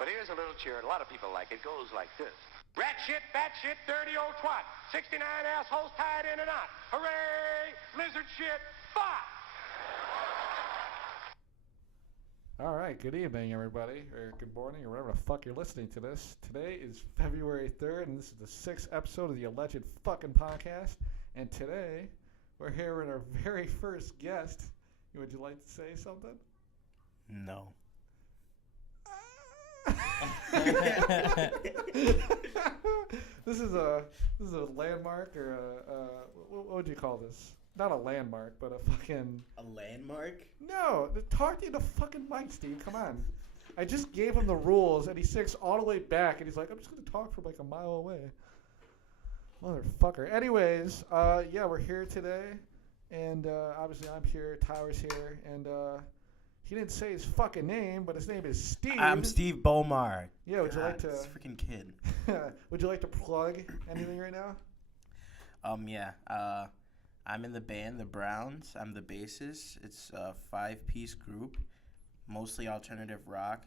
But here's a little cheer, and a lot of people like it. It goes like this. Rat shit, bat shit, dirty old twat. 69 assholes tied in a knot. Hooray! Lizard shit, fuck! All right, good evening, everybody, or good morning, or whatever the fuck you're listening to this. Today is February 3rd, and this is the 6th episode of the alleged fucking podcast. And today, we're here with our very first guest. Would you like to say something? No. This is a landmark, or what would you call this? Not a landmark, but a fucking... A landmark? No, talk to the fucking mic, Steve. Come on. I just gave him the rules, and he sticks all the way back, and he's like, I'm just going to talk from like a mile away. Motherfucker. Anyways, yeah, we're here today, and obviously I'm here, Tyler's here, and he didn't say his fucking name, but his name is Steve. I'm Steve Bomar. Yeah, would you like to... This freaking kid. Would you like to plug anything right now? Yeah. I'm in the band, the Browns. I'm the bassist. It's a 5-piece group, mostly alternative rock.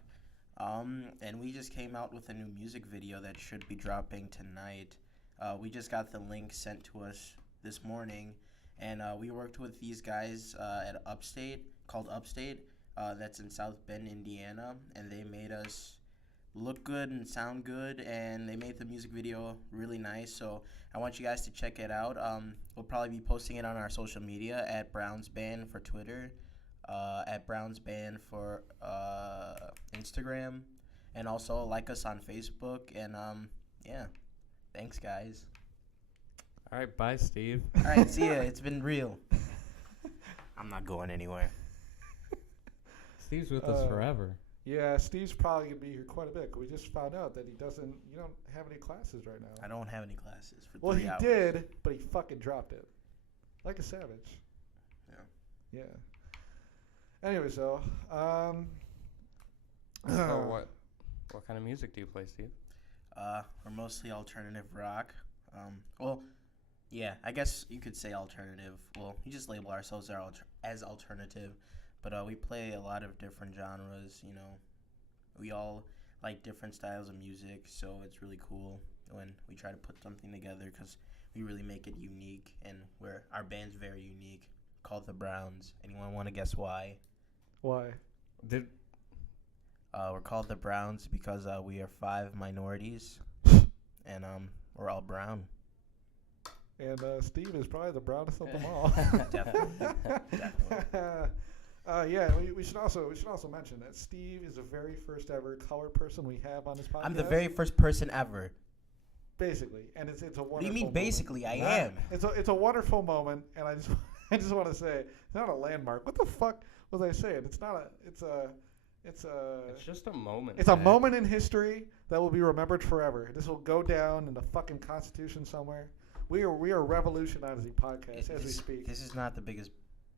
And we just came out with a new music video that should be dropping tonight. We just got the link sent to us this morning, and we worked with these guys at Upstate, called Upstate. That's in South Bend, Indiana, and they made us look good and sound good, and they made the music video really nice, so I want you guys to check it out. We'll probably be posting it on our social media at Browns Band for Twitter, at Browns Band for Instagram, and also like us on Facebook, and yeah, thanks guys. All right, bye Steve. All right, see ya. It's been real. I'm not going anywhere. Steve's with us forever. Yeah, Steve's probably going to be here quite a bit. We just found out that you don't have any classes right now. I don't have any classes for 3 hours. Well, he did, but he fucking dropped it. Like a savage. Yeah. Yeah. Anyway, so, So what kind of music do you play, Steve? We're mostly alternative rock. Well, yeah, I guess you could say alternative. Well, we just label ourselves as alternative. But we play a lot of different genres, you know. We all like different styles of music, so it's really cool when we try to put something together because we really make it unique, and our band's very unique, called the Browns. Anyone want to guess why? Why? We're called the Browns because we are 5 minorities, and we're all brown. And Steve is probably the brownest of them all. Definitely. Yeah, we should also mention that Steve is the very first ever colored person we have on this podcast. I'm the very first person ever. Basically, and it's a wonderful. What do you mean moment. basically? I am. It's a wonderful moment, and I just want to say it's not a landmark. What the fuck was I saying? It's not a. It's just a moment. It's a moment in history that will be remembered forever. This will go down in the fucking Constitution somewhere. We are revolutionizing podcasts as we speak. This is not the biggest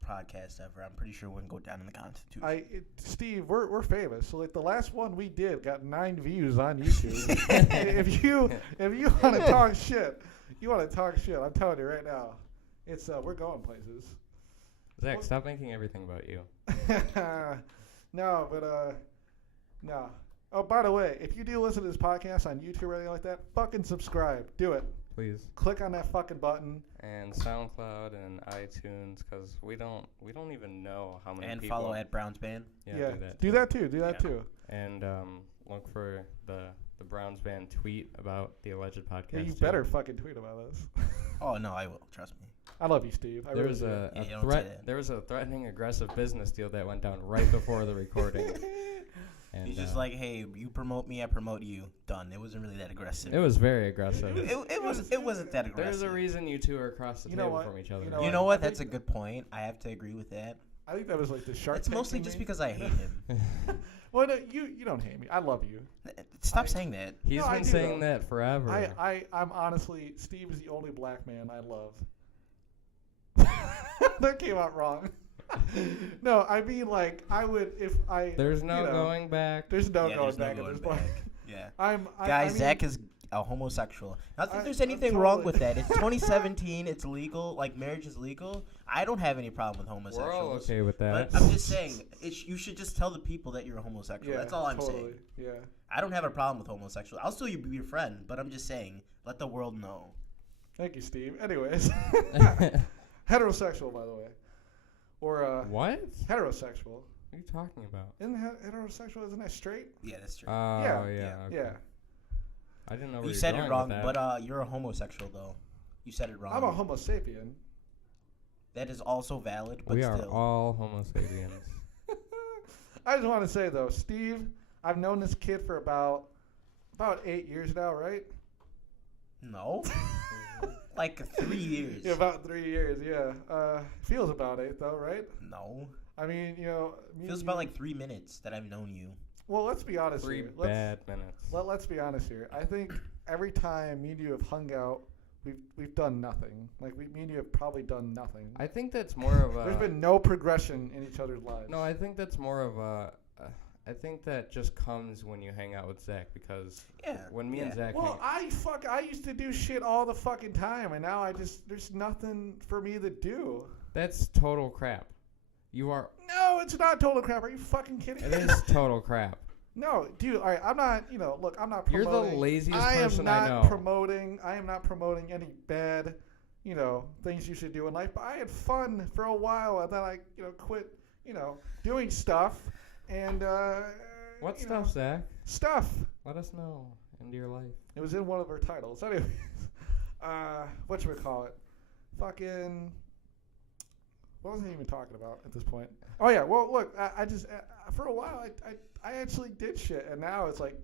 podcast ever. I'm pretty sure it wouldn't go down in the Constitution. Steve, we're famous. So like the last one we did got 9 views on YouTube. if you want to talk shit, I'm telling you right now, it's we're going places. Zach, stop making everything about you. No. Oh, by the way, if you do listen to this podcast on YouTube or anything like that, fucking subscribe. Do it. Please. Click on that fucking button. And SoundCloud and iTunes, because we don't even know how many people. And follow at Browns Band. Yeah, do that too. Do that too. And look for the Browns Band tweet about the alleged podcast. Yeah, you better fucking tweet about us. Oh no, I will. Trust me. I love you, Steve. There was There was a threatening, aggressive business deal that went down right before the recording. And he's just like, hey, you promote me, I promote you. Done. It wasn't really that aggressive. It was very aggressive. It wasn't that aggressive. There's a reason you two are across the table from each other. You know what? That's a good point. I have to agree with that. I think that was like the shark. It's mostly just because I hate him. Well, no, you don't hate me. I love you. Stop saying that. He's been saying that forever. I'm honestly, Steve is the only black man I love. That came out wrong. No, I mean, like, I would if I. There's no going back. There's no going back at this point. Yeah. Guys, Zach a homosexual. Not that there's I'm anything wrong totally- with that. It's 2017. It's legal. Like, marriage is legal. I don't have any problem with We're homosexuals. all okay with that. But I'm just saying, you should just tell the people that you're a homosexual. Yeah, That's all I'm totally. saying. Yeah. I don't have a problem with homosexual. I'll still be your friend, but I'm just saying, let the world know. Thank you, Steve. Anyways, heterosexual, by the way, or What? heterosexual. What are you talking about? Isn't heterosexual? Isn't that straight? Yeah, that's true. Oh, Yeah. yeah. Okay. Yeah. I didn't know where You you said were it going wrong, with that. but you're a homosexual, though. You said it wrong. I'm a Homo sapien. That is also valid, but we are still. all Homo sapiens. I just want to say though, Steve, I've known this kid for about 8 years now, right? No. Like 3 years. Yeah, about 3 years. Yeah. Feels about 8 though, right? No. I mean, me Feels and about you- like 3 minutes that I've known you. Well, let's be honest 3 here. bad minutes. Let's be honest here. I think every time me and you have hung out, we've done nothing. Like me and you have probably done nothing. I think that's more of a... There's been no progression in each other's lives. No, I think that's more of a... I think that just comes when you hang out with Zach, because Yeah. when me and Zach Well, hang... I used to do shit all the fucking time, and now there's nothing for me to do. That's total crap. You are... No, it's not total crap. Are you fucking kidding It me? is total crap. No, dude. All right, I'm not. Look, I'm not You're promoting. the laziest I am person not I know. I am not promoting any bad, things you should do in life. But I had fun for a while, and then I, quit, doing stuff, and What you stuff, know, Zach? Stuff. Let us know into your life. It was in one of our titles. Anyways, what should we call it? Fucking. What was I even talking about at this point? Oh yeah. Well, look, I just for a while I actually did shit, and now it's like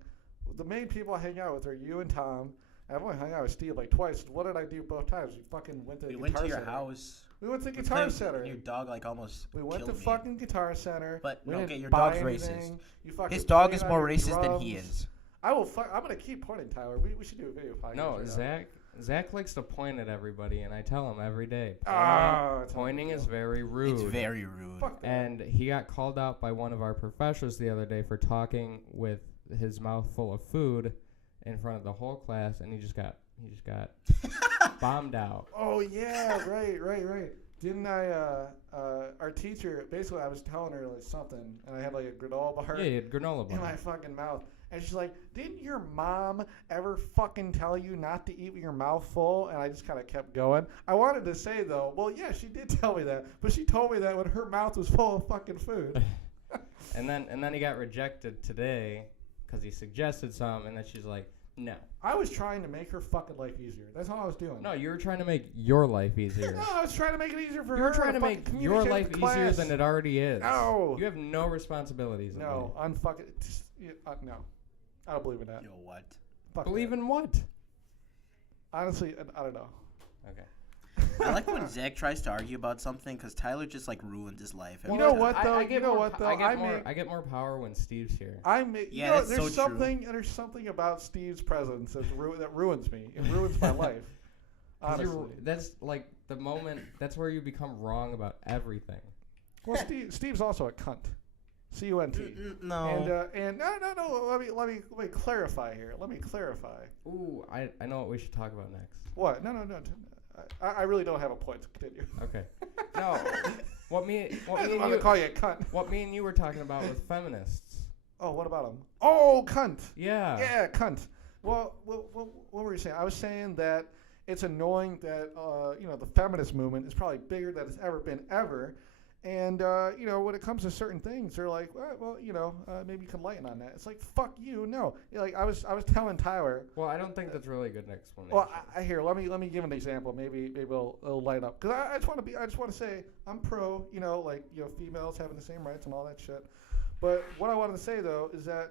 the main people I hang out with are you and Tom. I've only hung out with Steve like twice. What did I do both times? We fucking went to We the went Guitar to your Center. house. We went to We Guitar played- Center. Your dog like almost We went to killed me. fucking Guitar Center. But We no, didn't okay, your buy dog's racist. anything. You fucking His dog played is on more your racist than he drums. is. I will. I'm gonna keep pointing, Tyler. We should do a video podcast. No, right now. Zach likes to point at everybody, and I tell him every day. It's Pointing not a is big deal. very rude. It's very rude. Fuck that. And he got called out by one of our professors the other day for talking with his mouth full of food in front of the whole class, and he just got bombed out. Oh yeah, right. Didn't I? Our teacher basically, I was telling her like something, and I had like a granola bar Yeah, he had granola in bar. my fucking mouth, and she's like, "Didn't your mom ever fucking tell you not to eat with your mouth full?" And I just kind of kept going. I wanted to say though, well, yeah, she did tell me that, but she told me that when her mouth was full of fucking food. And then he got rejected today because he suggested some, and then she's like, no. I was trying to make her fucking life easier. That's all I was doing. No, you were trying to make your life easier. No, I was trying to make it easier for You her. were trying to fucking make your communicate life with easier class. than it already is. No. You have no responsibilities. No, unfucking. No, I don't believe in that. Yo, what? Fuck Believe that. in what? Honestly, I don't know. Okay. I like when Zach tries to argue about something because Tyler just like ruined his life. You know what, though? I You get know more what, po- though? I get more power when Steve's here. Yeah, that's there's so true. there's something about Steve's presence that ruins me. It ruins my life. 'Cause Honestly. that's like the moment. That's where you become wrong about everything. Well, Steve's also a cunt. C-U-N-T. No. And no. Let me clarify here. Let me clarify. Ooh, I know what we should talk about next. What? No. I really don't have a point to continue. Okay. No. What me I and just want to you call you a cunt. what me and you were talking about with feminists. Oh, what about him? Oh, cunt. Yeah. Yeah, cunt. Well, what were you saying? I was saying that it's annoying that the feminist movement is probably bigger than it's ever been ever, and when it comes to certain things, they're like, well, maybe you can lighten on that. It's like, fuck you, no. Like I was telling Tyler. Well, I don't think that's really a good explanation. Well, I hear. Let me give an example. Maybe it'll light up. Because I just want to say I'm pro. Females having the same rights and all that shit. But what I wanted to say though is that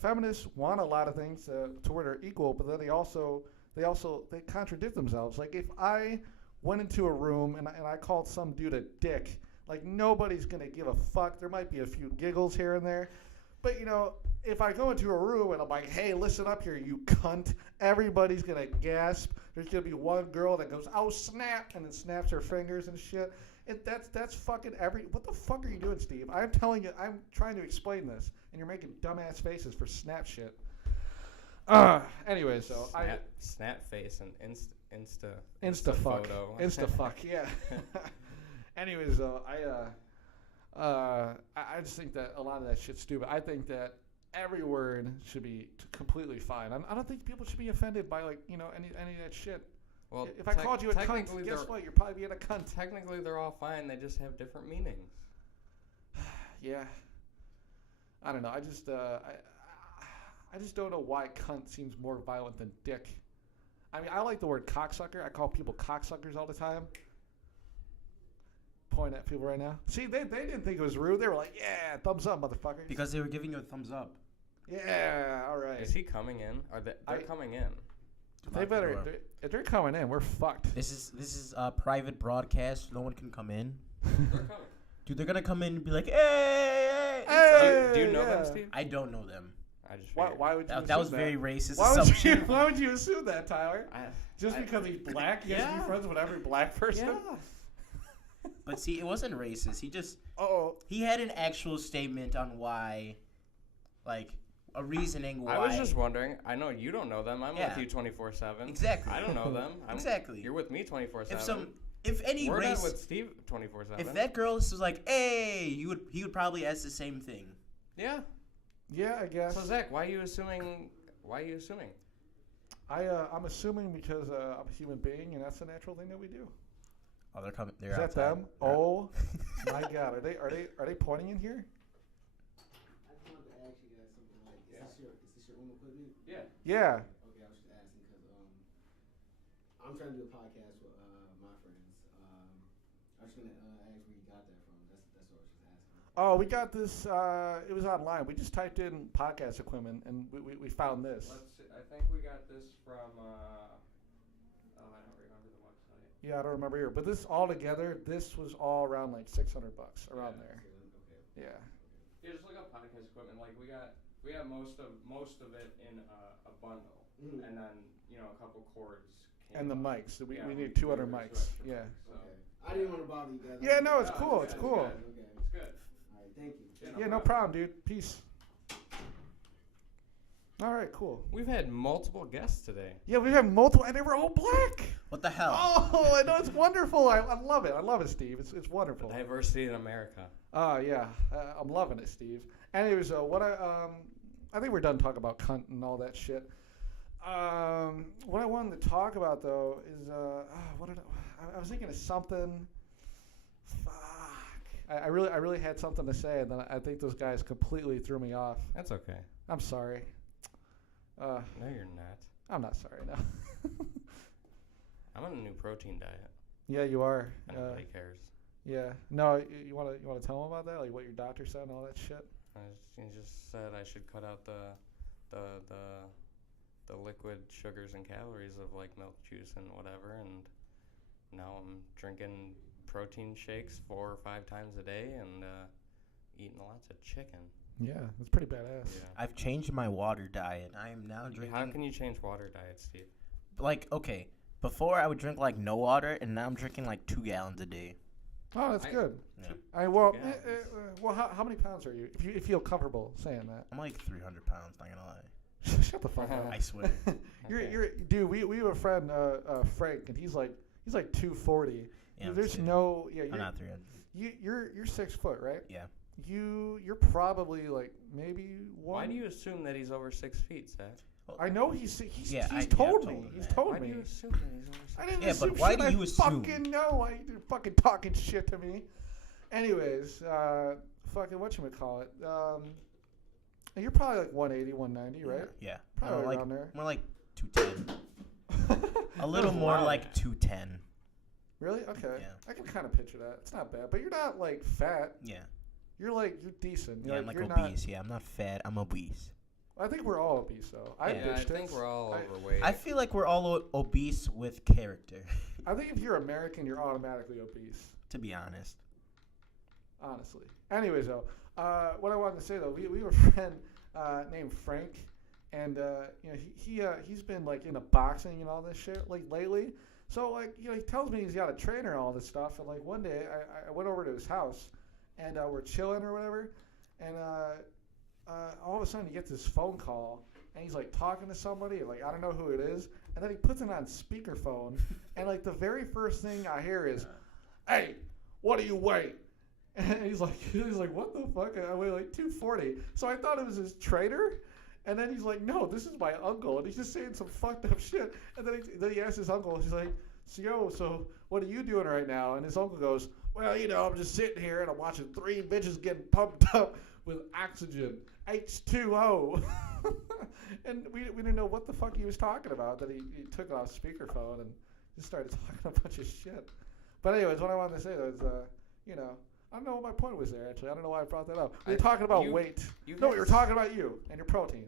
feminists want a lot of things to where they're equal, but then they contradict themselves. Like if I went into a room and I called some dude a dick, like nobody's gonna give a fuck. There might be a few giggles here and there, but if I go into a room and I'm like, hey, listen up here, you cunt, everybody's gonna gasp. There's gonna be one girl that goes, oh snap, and then snaps her fingers and shit. That's fucking what the fuck are you doing, Steve? I'm telling you, I'm trying to explain this, and you're making dumbass faces for snap shit. Anyway, so snap face and Insta fuck. photo. Insta fuck, yeah. Anyways, though, I just think that a lot of that shit's stupid. I think that every word should be completely fine. I don't think people should be offended by, like, you know, any of that shit. Well, if I called you a cunt, guess what? You're probably being a cunt. Technically, they're all fine. They just have different meanings. Yeah. I don't know. I just don't know why cunt seems more violent than dick. I mean, I like the word cocksucker. I call people cocksuckers all the time. Point at people right now. See, they didn't think it was rude. They were like, yeah, thumbs up, motherfuckers. Because they were giving you a thumbs up. Yeah, all right. Is he coming in? They're coming in. They better. If they're coming in, we're fucked. This is a private broadcast. No one can come in. They're coming. Dude, they're gonna come in and be like, hey. Do you know them, Steve? I don't know them. I just why would you? That was very racist Why assumption. why would you assume that, Tyler? Just because he's black, you guys be friends with every black person? Yeah. But see, it wasn't racist. He just Oh. he had an actual statement on why, like a reasoning why. I was just wondering. I know you don't know them. I'm Yeah. with you 24/7. Exactly. I don't know them. Exactly. You're with me 24/7. If any We're race, not with Steve 24/7. if that girl was like, hey, he would probably ask the same thing. Yeah. Yeah, I guess. So Zach, why are you assuming? I'm assuming because I'm a human being, and that's a natural thing that we do. Oh, they're coming. They're Is that outside. them? Oh my God! Are they pointing in here? I just wanted to ask you guys something. Like, is this your own equipment? Yeah. Yeah. Okay, I was just asking because I'm trying to do a podcast with my friends. I was just gonna ask where you got that from. That's what I was just asking. Oh, we got this. It was online. We just typed in podcast equipment, and we found this. Let's see. I think we got this from. I don't remember the website. Yeah, I don't remember here, but this all together, this was all around like $600 around there. Okay. Yeah. Yeah, just look up podcast equipment. Like we got most of it in a bundle, and then a couple cords. And the mics. We we need 200 we mics. switched Yeah. So. Okay. I didn't want to bother you guys. Yeah, no, it's No, cool. it's It's good, cool. it's Okay. It's good. All right. Thank you. Yeah, no problem, dude. Peace. All right, cool. We've had multiple guests today. Yeah, we have multiple, and they were all black. What the hell? Oh, I know, it's wonderful. I love it. I love it, Steve. It's wonderful. Diversity in America. Oh, yeah. I'm loving it, Steve. Anyways, I think we're done talking about cunt and all that shit. What I wanted to talk about, though, is, I was thinking of something. Fuck. I really had something to say, and then I think those guys completely threw me off. That's okay. I'm sorry. No, you're not. I'm not sorry, no. I'm on a new protein diet. Yeah, you are. Nobody cares. Yeah. No, you want to tell them about that? Like what your doctor said and all that shit? He just said I should cut out the liquid sugars and calories of like milk juice and whatever, and now I'm drinking protein shakes 4 or 5 times a day and eating lots of chicken. Yeah, that's pretty badass. Yeah. I've changed my water diet. I am now drinking. How can you change water diet, Steve? Like, okay, before I would drink like no water, and now I'm drinking like 2 gallons a day. Oh, that's good. Yeah. Well, how many pounds are you? If you feel comfortable saying that. I'm like 300 pounds. Not gonna lie. Shut the fuck up. I swear. Dude. We have a friend, Frank, and he's like 240. Yeah, There's I'm no. Yeah, I'm not 300. You're 6 foot, right? Yeah. You're probably like maybe one. Why do you assume that he's over 6 feet, Zach? I know he's I told told me. him He's that. told Why me. do you assume that he's over 6 I didn't Yeah, assume but why shit. do you assume? Fucking know. Why you fucking talking shit to me? Anyways, fucking whatchamacallit. You're probably like 180, 190, right? Yeah. Probably like, around there. More like 210. A little more like 210. Really? Okay. Yeah. I can kind of picture that. It's not bad, but you're not like fat. Yeah. You're decent. Yeah, I'm like you're obese. Yeah, I'm not fat. I'm obese. I think we're all obese though. I think we're all overweight. I feel like we're all obese with character, I think if you're American, you're automatically obese. to be honest. Honestly. Anyways, though, what I wanted to say though, we have a friend named Frank, and he's been like into boxing and all this shit like lately. So like he tells me he's got a trainer and all this stuff, and like one day I went over to his house, and we're chilling or whatever, and all of a sudden he gets this phone call, and he's like talking to somebody, and like I don't know who it is, and then he puts it on speakerphone, and like the very first thing I hear is, "Hey, what do you weigh?" And he's like, "What the fuck? I weigh like 240." So I thought it was his trainer. And then he's like, "No, this is my uncle," and he's just saying some fucked up shit. And then he asks his uncle, he's like, so what are you doing right now?" And his uncle goes, "Well, I'm just sitting here and I'm watching 3 bitches getting pumped up with oxygen, H2O." And we didn't know what the fuck he was talking about. That he took off speakerphone and just started talking a bunch of shit. But anyways, what I wanted to say was, I don't know what my point was there, actually. I don't know why I brought that up. We were talking about weight. We were talking about you and your protein.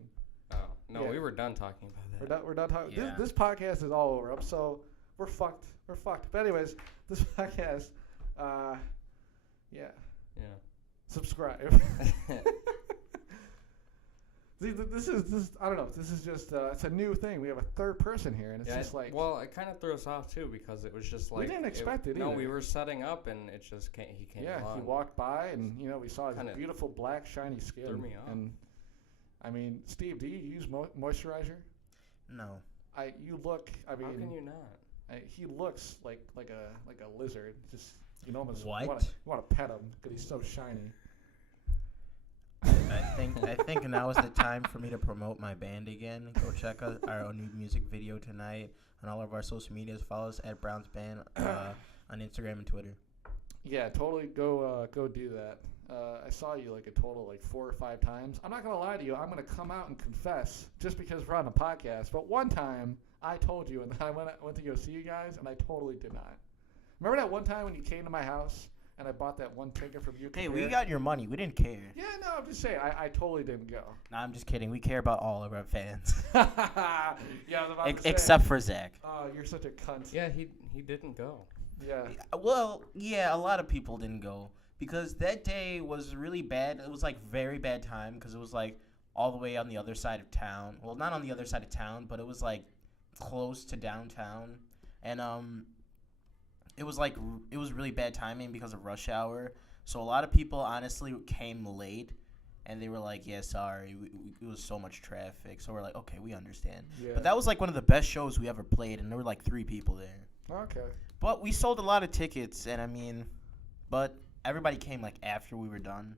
Oh, no, we were done talking about that. We're done talking. Yeah. This podcast is all over. We're fucked. But anyways, this podcast, subscribe. See, this I don't know. This is just it's a new thing. We have a third person here, and it's just like. Well, it kind of threw us off too because it was just like we didn't expect it either. No, we were setting up, and it just he came Yeah, along. he walked by, and we saw his beautiful black shiny skin. Threw me off. And I mean, Steve, do you use moisturizer? No. You look. I mean, how can you not? He looks like a lizard. Just almost what? want to pet him because he's so shiny. I think now is the time for me to promote my band again. Go check out our new music video tonight on all of our social medias. Follow us at Browns Band on Instagram and Twitter. Yeah, totally. Go do that. I saw you like a total like 4 or 5 times. I'm not gonna lie to you. I'm gonna come out and confess just because we're on the podcast. But one time I told you, and then I went to go see you guys, and I totally did not. Remember that one time when you came to my house? And I bought that one ticket from you. Hey, we got your money. We didn't care. Yeah, no, I'm just saying. I totally didn't go. No, I'm just kidding. We care about all of our fans. Yeah, I was about to say. Except for Zach. Oh, you're such a cunt. Yeah, he didn't go. Yeah. Well, yeah, a lot of people didn't go because that day was really bad. It was like very bad time because it was like all the way on the other side of town. Well, not on the other side of town, but it was like close to downtown, and it was really bad timing because of rush hour. So a lot of people honestly came late, and they were like, "Yeah, sorry, it was so much traffic." So we're like, "Okay, we understand." Yeah. But that was like one of the best shows we ever played, and there were like 3 people there. Okay. But we sold a lot of tickets, and but everybody came like after we were done.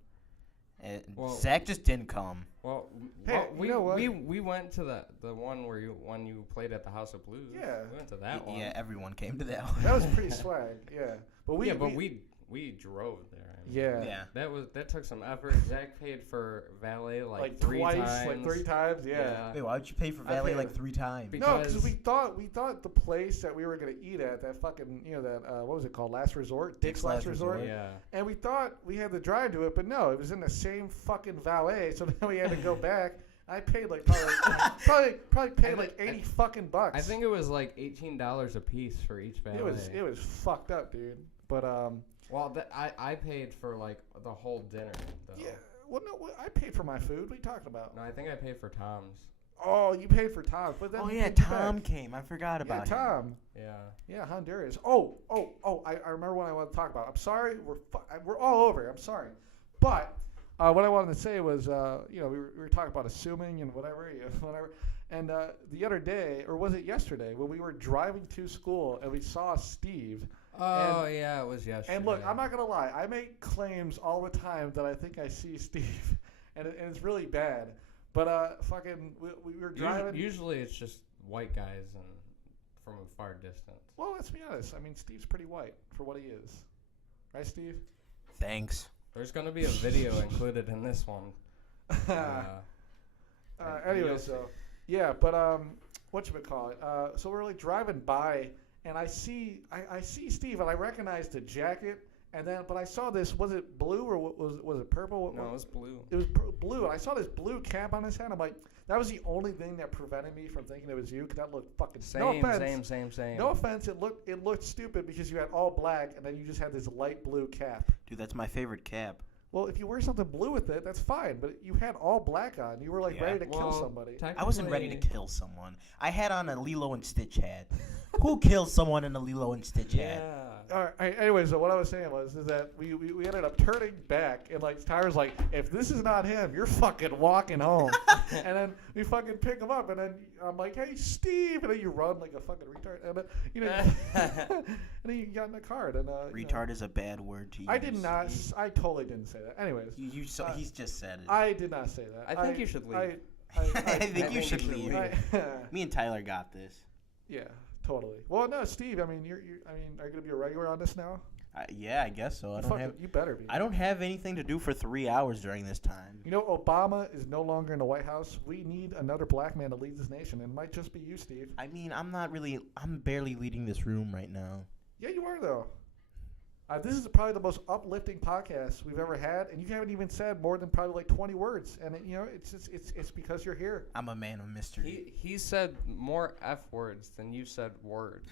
And Zach just didn't come. Well, hey, we went to the one where you played at the House of Blues. Yeah. We went to that one. Yeah, everyone came to that one. That was pretty swag. Yeah. But we drove there. Yeah. That took some effort. Zach paid for valet like 3 twice, times. like 3 times. Yeah. Wait, why would you pay for valet like 3 times? No, because we thought the place that we were gonna eat at, that fucking what was it called, Last Resort, Dick's Last Resort. Yeah. And we thought we had to drive to it, but no, it was in the same fucking valet. So then we had to go back. I paid like probably paid like $80 fucking bucks. I think it was like $18 a piece for each valet. It was fucked up, dude. But Well, I paid for like the whole dinner. Though. Yeah. Well, no, I paid for my food. What are you talking about? No, I think I paid for Tom's. Oh, you paid for Tom's, but then Tom came. I forgot about him. Tom. Yeah. Yeah, Honduras. Oh! I remember what I wanted to talk about. I'm sorry. We're all over. I'm sorry, but what I wanted to say was, we were talking about assuming and whatever. And the other day, or was it yesterday, when we were driving to school and we saw Steve. Oh, yeah, it was yesterday. And look, I'm not going to lie. I make claims all the time that I think I see Steve, and it's really bad. But we were driving. Usually it's just white guys and from a far distance. Well, let's be honest. I mean, Steve's pretty white for what he is. Right, Steve? Thanks. There's going to be a video included in this one. Anyway, but whatchamacallit? So we're like driving by, and I see Steve, and I recognize the jacket, but I saw this. Was it blue or was it purple? No, it was blue. It was blue, and I saw this blue cap on his head. I'm like, that was the only thing that prevented me from thinking it was you, because that looked fucking. Same. No offense, it looked stupid because you had all black, and then you just had this light blue cap. Dude, that's my favorite cap. Well, if you wear something blue with it, that's fine. But you had all black on. You were ready to kill somebody. I wasn't ready to kill someone. I had on a Lilo and Stitch hat. Who kills someone in a Lilo and Stitch hat? all right, anyways, so what I was saying is that we ended up turning back, and like Tyler's like, if this is not him, you're fucking walking home. And then we fucking pick him up, and then I'm like, hey, Steve, and then you run like a fucking retard, and then, and then you got in the car, and retard is a bad word to use. I did not. I totally didn't say that. Anyways, he's just said it. I did not say that. I think you should leave. I think you should leave. Me and Tyler got this. Yeah, totally. Well, no, Steve. I mean, are you gonna be a regular on this now? Yeah, I guess so. You better be. I don't have anything to do for 3 hours during this time. You know, Obama is no longer in the White House. We need another black man to lead this nation, and it might just be you, Steve. I mean, I'm barely leading this room right now. Yeah, you are though. This is probably the most uplifting podcast we've ever had, and you haven't even said more than probably like 20 words. And it's because you're here. I'm a man of mystery. He said more F words than you said words.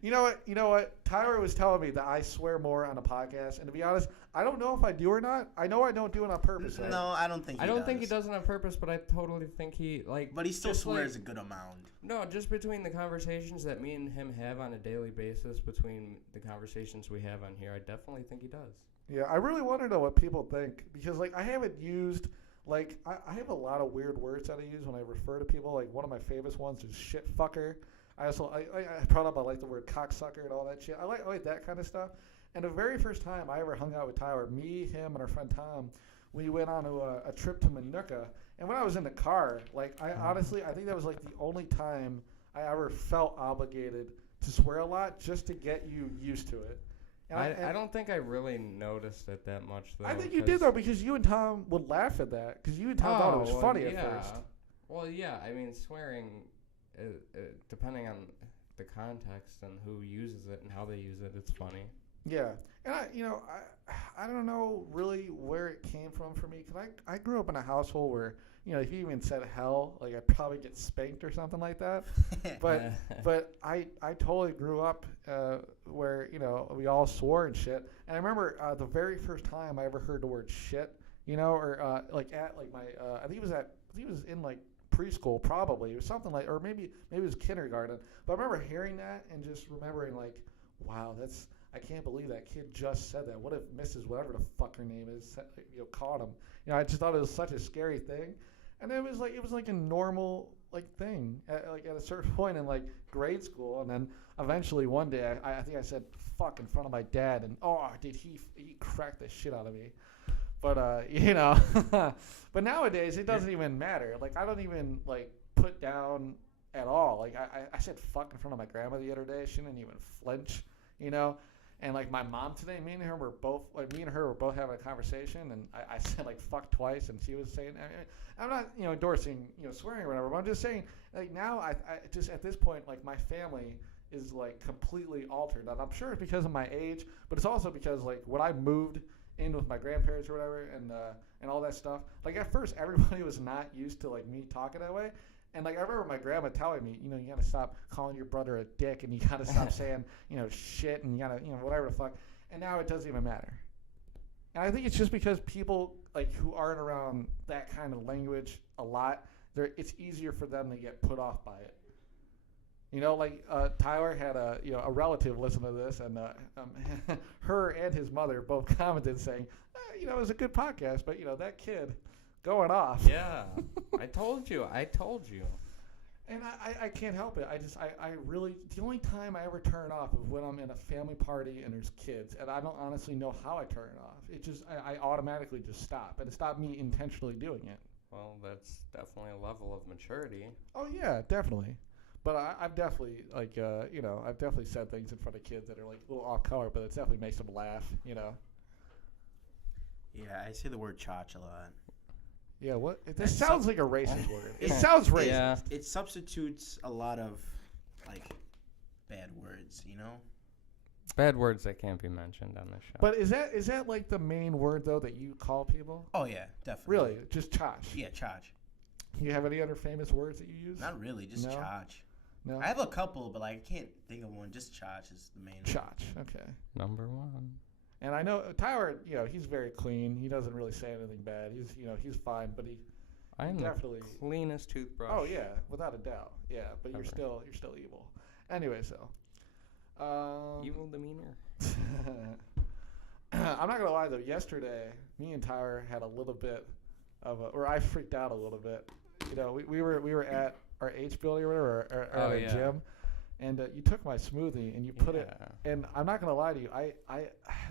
You know what? Tyler was telling me that I swear more on a podcast, and to be honest, I don't know if I do or not. I know I don't do it on purpose. No, I don't think. I don't think he does it on purpose, but I totally think he like. But he still swears a good amount. No, just between the conversations that me and him have on a daily basis, between the conversations we have on here, I definitely think he does. Yeah, I really want to know what people think, because like I haven't used like I have a lot of weird words that I use when I refer to people. Like one of my famous ones is shit fucker. I brought up I like the word cocksucker and all that shit. I like that kind of stuff. And the very first time I ever hung out with Tyler, me, him, and our friend Tom, we went on a trip to Manuka. And when I was in the car, like I think that was like the only time I ever felt obligated to swear a lot, just to get you used to it. And I don't think I really noticed it that much, though. I think you did, though, because you and Tom would laugh at that, because you and Tom thought it was funny at first. Well, yeah, I mean, swearing, depending on the context and who uses it and how they use it, it's funny. Yeah, and I don't know really where it came from for me, because I grew up in a household where, if you even said hell, like I'd probably get spanked or something like that. But I totally grew up where, we all swore and shit. And I remember the very first time I ever heard the word shit, or I think it was in like preschool probably. It was something like, or maybe it was kindergarten. But I remember hearing that and just remembering like, wow, I can't believe that kid just said that. What if Mrs. whatever the fuck her name is, caught him? I just thought it was such a scary thing. And it was like a normal thing at a certain point in like grade school. And then eventually one day I think I said fuck in front of my dad, and did he cracked the shit out of me. But but nowadays it doesn't even matter. Like I don't even put down at all. Like I said fuck in front of my grandma the other day. She didn't even flinch, And like my mom today, me and her were both having a conversation, and I said fuck twice, and she was saying, I'm not endorsing swearing or whatever, but I'm just saying now I just at this point my family is completely altered, and I'm sure it's because of my age, but it's also because when I moved in with my grandparents or whatever, and all that stuff, at first everybody was not used to me talking that way. And I remember my grandma telling me, you gotta stop calling your brother a dick, and you gotta stop saying, shit, and you gotta, whatever the fuck. And now it doesn't even matter. And I think it's just because people who aren't around that kind of language a lot, it's easier for them to get put off by it. Tyler had a relative listen to this, and her and his mother both commented saying, it was a good podcast, but that kid going off. Yeah, I told you. And I can't help it. I really, the only time I ever turn off is when I'm in a family party and there's kids, and I don't honestly know how I turn it off. It just, I automatically just stop, and it's not me intentionally doing it. Well, that's definitely a level of maturity. Oh yeah, definitely. But I've definitely I've definitely said things in front of kids that are a little off color, but it definitely makes them laugh. Yeah, I say the word chotch a lot. Yeah, what? This sounds like a racist word. It sounds racist. Yeah. It substitutes a lot of, bad words, Bad words that can't be mentioned on this show. But is that the main word, though, that you call people? Oh, yeah, definitely. Really? Just chotch? Yeah, chotch. You have any other famous words that you use? Not really, just chotch. No? I have a couple, but I can't think of one. Just chotch is the main one. Chotch, okay. Number one. And I know Tyler, he's very clean. He doesn't really say anything bad. He's fine, but I'm definitely the cleanest toothbrush. Oh yeah, without a doubt. Yeah, but you're still evil. Anyway, so Evil demeanor. I'm not gonna lie though. Yesterday, me and Tyler had a little bit or I freaked out a little bit. You know, we were at our H building or whatever, or at our gym, and you took my smoothie and you put it. And I'm not gonna lie to you.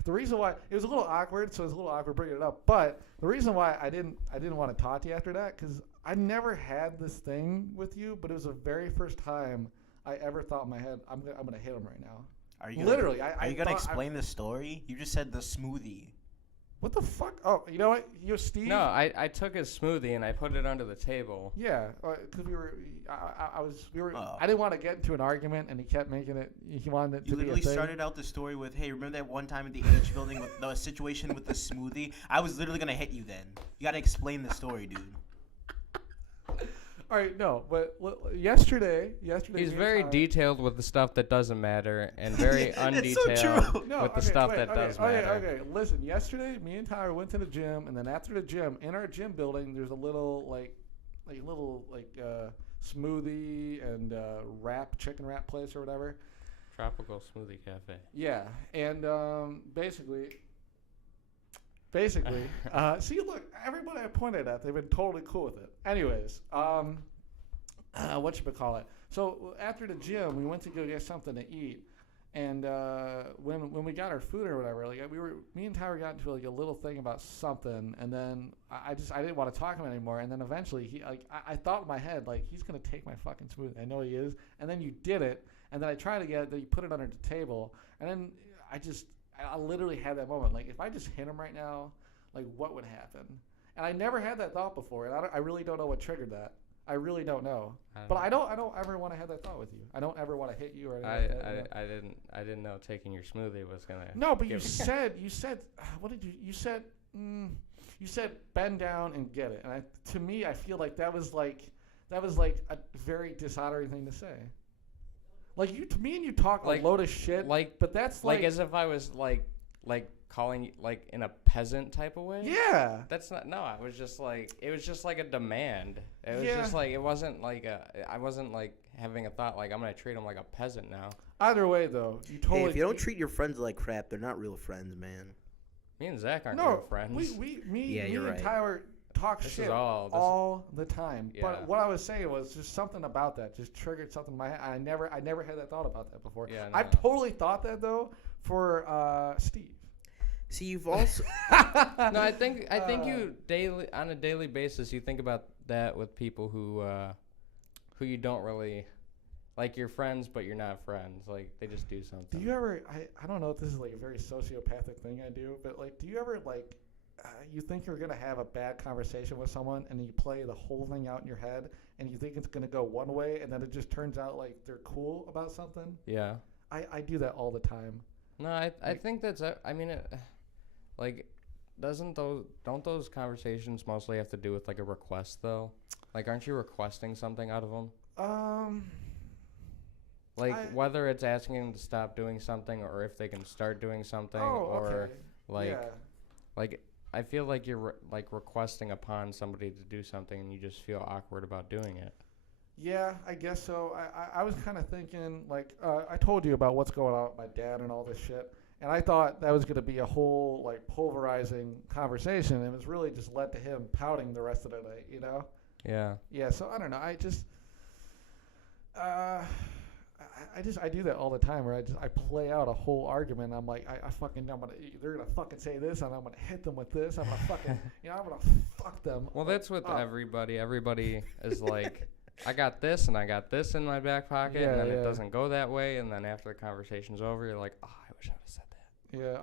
The reason why it was a little awkward, so it was a little awkward bringing it up. But the reason why I didn't want to talk to you after that, because I never had this thing with you, but it was the very first time I ever thought in my head, I'm gonna hit him right now. Are you literally? Are you gonna explain the story? You just said the smoothie. What the fuck? Oh, you know what? You, Steve? No, I took his smoothie and I put it under the table. Yeah, because I didn't want to get into an argument, and he kept making it. He wanted it to be a thing. You literally started out the story with, "Hey, remember that one time at the H building with the situation with the smoothie? I was literally gonna hit you then. You gotta explain the story, dude." All right, no, but yesterday. He's very detailed with the stuff that doesn't matter, and very undetailed so with the stuff that does matter. Okay, listen. Yesterday, me and Tyler went to the gym, and then after the gym, in our gym building, there's a little smoothie and chicken wrap place or whatever. Tropical Smoothie Cafe. Yeah, and basically, see, look, everybody I pointed at, they've been totally cool with it. Anyways, whatchamacallit? So after the gym, we went to go get something to eat, and when we got our food or whatever, me and Tyler got into like a little thing about something, and then I didn't want to talk to him anymore, and then eventually I thought in my head like he's gonna take my fucking smoothie. I know he is, and then you did it, and then I tried to get it, then you put it under the table, and then I literally had that moment. Like, if I just hit him right now, like, what would happen? And I never had that thought before, and I really don't know what triggered that. I really don't know. I don't ever want to have that thought with you. I don't ever want to hit you or anything like that. I didn't know taking your smoothie was gonna. No, but you said what did you said? You said bend down and get it, and to me, I feel like that was like a very dishonoring thing to say. Like, me and you talk a load of shit, but that's like as if I was like calling you like in a peasant type of way. Yeah. That's not. No, I was just like, it was just like a demand. It was just like, it wasn't like I wasn't like having a thought like I'm gonna treat him like a peasant now. Either way, though, you totally. Hey, if you don't treat your friends like crap, they're not real friends, man. Me and Zach aren't real friends. Me and Tyler talk shit all the time. Yeah. But what I was saying was just something about that just triggered something in my head. I never had that thought about that before. Yeah, no. I've totally thought that though for Steve. See, you've also No, I think you on a daily basis you think about that with people who you don't really like, your friends, but you're not friends. Like, they just do something. Do you ever? I don't know if this is like a very sociopathic thing I do, but like, do you ever like? You think you're gonna have a bad conversation with someone, and you play the whole thing out in your head, and you think it's gonna go one way, and then it just turns out like they're cool about something. Yeah. I do that all the time. No, I think that's. I mean, like, don't those conversations mostly have to do with like a request though? Like, aren't you requesting something out of them? Whether it's asking them to stop doing something, or if they can start doing something, or like I feel like you're like requesting upon somebody to do something, and you just feel awkward about doing it. Yeah, I guess so. I was kind of thinking, like, I told you about what's going on with my dad and all this shit, and I thought that was going to be a whole like pulverizing conversation, and it was really just led to him pouting the rest of the night, you know? Yeah. Yeah. So I don't know. I just. I do that all the time where I play out a whole argument. I'm like, they're gonna fucking say this, and I'm gonna hit them with this. I'm gonna fucking, I'm gonna fuck them. Well, that's with everybody. Everybody is like, I got this and I got this in my back pocket, and then it doesn't go that way, and then after the conversation's over, you're like, oh, I wish I would have said that. Yeah,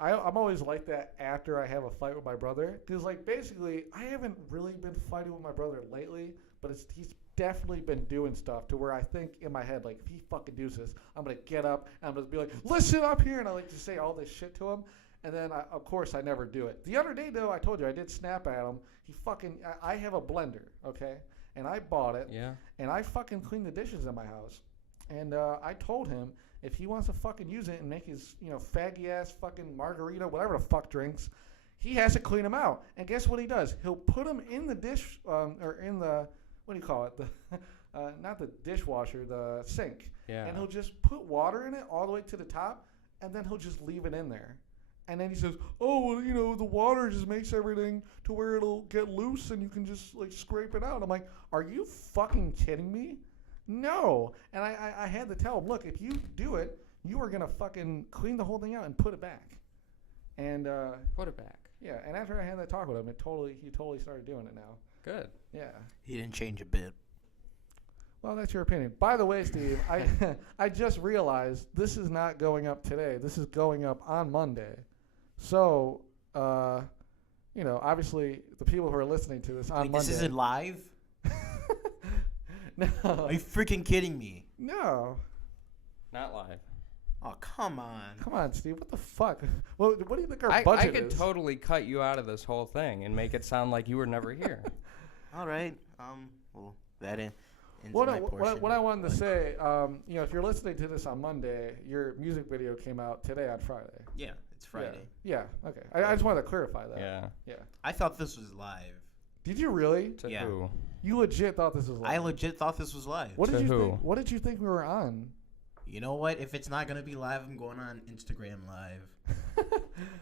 I'm always like that after I have a fight with my brother, because like basically I haven't really been fighting with my brother lately, but he's definitely been doing stuff to where I think in my head, like, if he fucking does this, I'm going to get up and I'm going to be like, listen up here. And I like to say all this shit to him. And then, of course, I never do it. The other day, though, I told you, I did snap at him. I have a blender, okay? And I bought it. Yeah. And I fucking clean the dishes in my house. And I told him if he wants to fucking use it and make his, faggy-ass fucking margarita, whatever the fuck drinks, he has to clean them out. And guess what he does? He'll put them in the dish, or in the... What do you call it? not the dishwasher, the sink. Yeah. And he'll just put water in it all the way to the top, and then he'll just leave it in there. And then he says, oh, well, you know, the water just makes everything to where it'll get loose and you can just, like, scrape it out. I'm like, are you fucking kidding me? No. And I had to tell him, look, if you do it, you are going to fucking clean the whole thing out and put it back. And put it back. Yeah, and after I had that talk with him, he totally started doing it now. Good. Yeah. He didn't change a bit. Well, that's your opinion. By the way, Steve, I just realized this is not going up today. This is going up on Monday. So, you know, obviously the people who are listening to this on Monday. This isn't live? No. Are you freaking kidding me? No. Not live. Oh, come on. Come on, Steve. What the fuck? What do you think our budget I could is? totally cut you out of this whole thing and make it sound like you were never here. All right. Well, that ends What my portion. I wanted to say, you know, if you're listening to this on Monday, your music video came out today on Friday. Yeah, it's Friday. Yeah. Okay. I just wanted to clarify that. Yeah. Yeah. I thought this was live. Did you really? To Yeah. who? You legit thought this was live? I legit thought this was live. What did To you who? think? What did you think we were on? You know what? If it's not going to be live, I'm going on Instagram Live.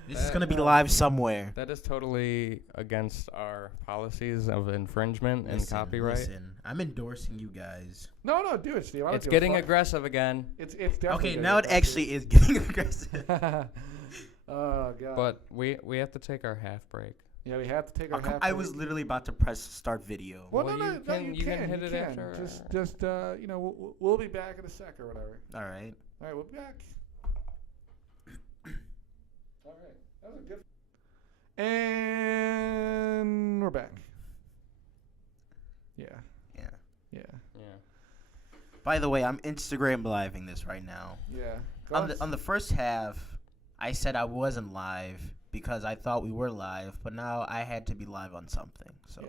This is going to be live somewhere. That is totally against our policies of infringement and copyright. Listen, I'm endorsing you guys. No, do it, Steve. I don't It's give a getting fuck. aggressive again. It's definitely Okay, getting now it aggressive. actually is getting aggressive. Oh god. But we have to take our half break. yeah, we have to take our half. I break. was literally about to press start video. Well, Well, no, you can hit it after. Just you know, we'll be back in a sec or whatever. All right. All right, we'll be back. All right, that was a good. And we're back. Yeah. Yeah. Yeah. Yeah. By the way, I'm Instagram living this right now. Yeah. On the first half, I said I wasn't live because I thought we were live, but now I had to be live on something. So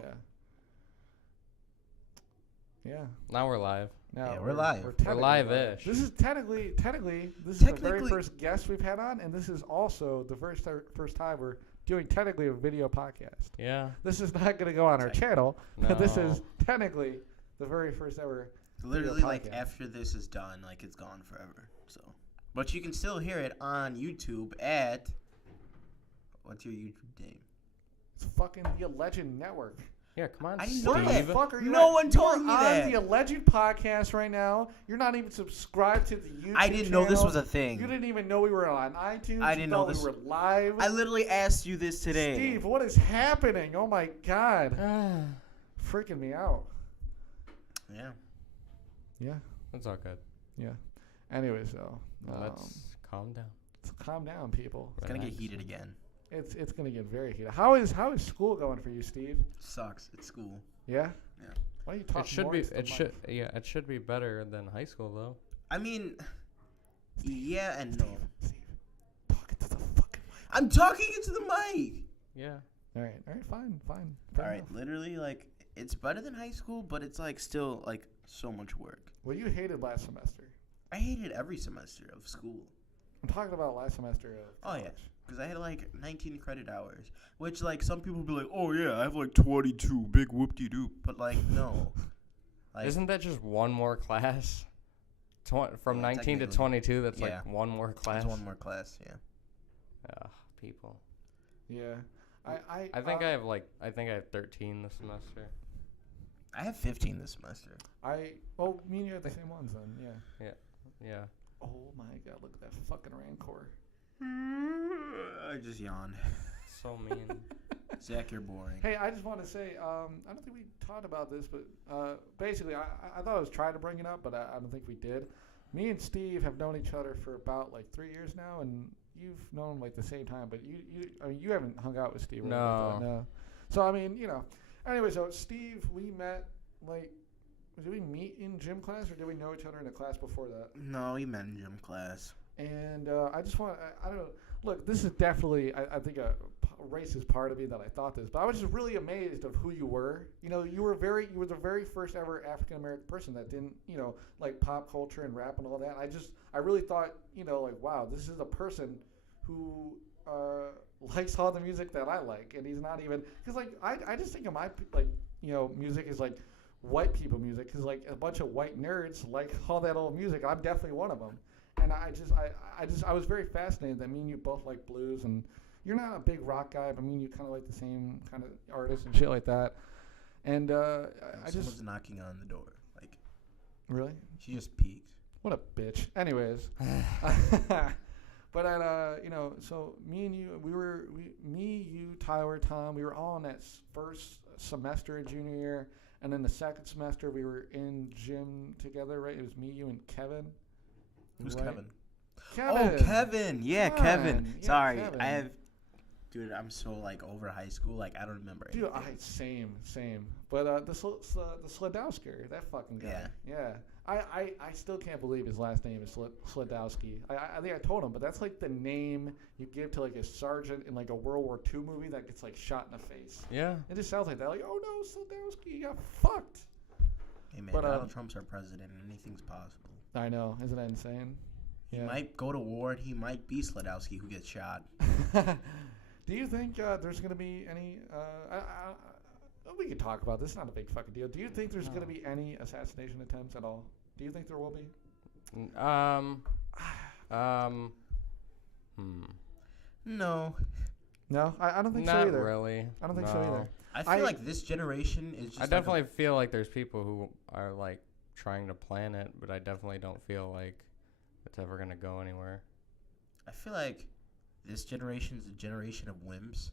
Yeah. Now we're live. Now Yeah, we're live. We're technically live-ish. This is technically this is the very Technically- first guest we've had on, and this is also the first time we're doing technically a video podcast. Yeah. This is not going to go on our channel, but this No. is technically the very first ever. literally, podcast. like after this is done, like it's gone forever. So, but you can still hear it on YouTube at what's your YouTube name? It's fucking the Alleged Network. Yeah, come on, I didn't Steve. know Where that. the fuck are you No at? one told You're me on that. the Alleged podcast right now. You're not even subscribed to the YouTube I didn't know this channel. was a thing. You didn't even know we were on iTunes. I You didn't thought know this. we were live. I literally asked you this today. Steve, what is happening? Oh my god. Freaking me out. Yeah. Yeah. It's all good. Yeah. Anyways, though. Let's calm down. So calm down, people. It's gonna get Relax. heated again. It's gonna get very heated. How is school going for you, Steve? Sucks. It's school. Yeah. Yeah. Why don't you talk It should more be. into the It mic? should. Yeah. It should be better than high school though. I mean, yeah and no. Steve, talk into the fucking mic. I'm talking into the mic. Yeah. All right, fine. All right, literally, like it's better than high school, but it's like still like so much work. Well, you hated last semester. I hated every semester of school. I'm talking about last semester of Oh, yeah. college. Because I had like 19 credit hours, which like some people be like, oh yeah, I have like 22, big whoop-de-doop. But like, no. Like, Isn't that just one more class? From Yeah, 19 to technically. 22, that's Yeah. like one more class. There's one more class, yeah. People. Yeah. I think I have 13 this semester. I have 15 this semester. Well, me and you have the same ones then. Yeah. Yeah. Oh my god, look at that fucking Rancor. I just yawned. So mean. Zach, you're boring. Hey, I just want to say, I don't think we talked about this, but basically, I thought I was trying to bring it up, but I don't think we did. Me and Steve have known each other for about like 3 years now, and you've known him like the same time, but you haven't hung out with Steve. Or anything like that, no. So I mean, anyway, so Steve, we met like. Did we meet in gym class, or did we know each other in a class before that? No, you meant in gym class. And I just want, I don't know, look, this is definitely, I think a racist part of me that I thought this, but I was just really amazed of who you were. You were the very first ever African-American person that didn't, like pop culture and rap and all that. I really thought, like, wow, this is a person who likes all the music that I like, and he's not even, because, like, I just think of my, like, music is like, white people music because like a bunch of white nerds like all that old music. I'm definitely one of them, and I was very fascinated that me and you both like blues, and you're not a big rock guy, but me and you kind of like the same kind of artists and shit like that. And Someone's knocking on the door. Like, really, she just peeked. what a bitch. Anyways, but so me and you, you, Tyler, Tom, we were all in that first semester in junior year. And then the second semester, we were in gym together, right? It was me, you, and Kevin. Who's right? Kevin? Kevin. Oh, Kevin. Yeah, Kevin. Yeah, Sorry. Kevin. Dude, I'm so, like, over high school. Like, I don't remember Dude, anything. same. But the Sladowski, that fucking guy. Yeah. I still can't believe his last name is Sladowski. I think I told him, but that's like the name you give to like a sergeant in like a World War II movie that gets like shot in the face. Yeah. It just sounds like that. Like, oh no, Sladowski, you got fucked. Hey, man, But, Donald Trump's our president, and anything's possible. I know. Isn't that insane? He might go to war, and he might be Sladowski who gets shot. Do you think there's going to be any... we can talk about this. It's not a big fucking deal. Do you think there's going to be any assassination attempts at all? Do you think there will be? No. No? I don't think so Not either. really. I don't think so either. I feel like this generation is just I definitely feel like there's people who are, like, trying to plan it, but I definitely don't feel like it's ever going to go anywhere. I feel like this generation is a generation of wimps.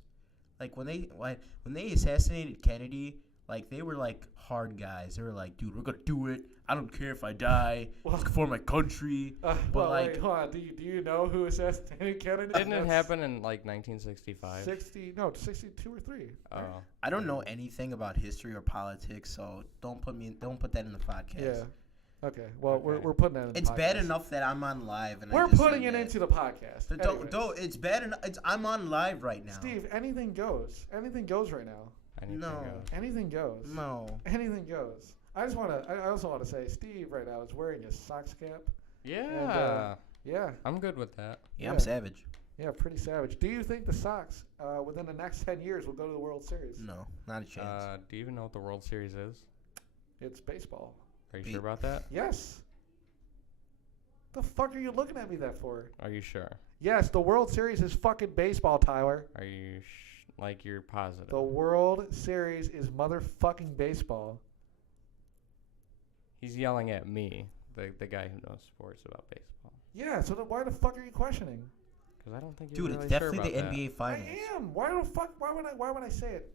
Like when they assassinated Kennedy, like they were like hard guys. They were like, dude, we're gonna do it. I don't care if I die. It's for my country. But like, wait, hold on. Do you know who assassinated Kennedy? Didn't it happen in like 1965? 62 or 3. Oh. I don't know anything about history or politics, so don't put that in the podcast. Yeah. Okay. Well, Okay. we're putting that in the It's podcast. bad enough that I'm on live and We're I just putting said it that. into the podcast. But Anyways. don't. It's bad enough. I'm on live right now. Steve, anything goes. Anything goes right now. Anything No. goes. Anything goes. No. Anything goes. I also want to say Steve right now is wearing a socks cap. Yeah. Yeah. I'm good with that. Yeah, I'm Yeah. savage. Yeah, pretty savage. Do you think the Sox within the next 10 years will go to the World Series? No, not a chance. Do you even know what the World Series is? It's baseball. Are you sure about that? Yes. The fuck are you looking at me that for? Are you sure? Yes, the World Series is fucking baseball, Tyler. Are you like you're positive? The World Series is motherfucking baseball. He's yelling at me, the guy who knows sports about baseball. Yeah, so then why the fuck are you questioning? Because I don't think you're Dude, really it's sure definitely about the that. NBA Finals. I am. Why would I say it?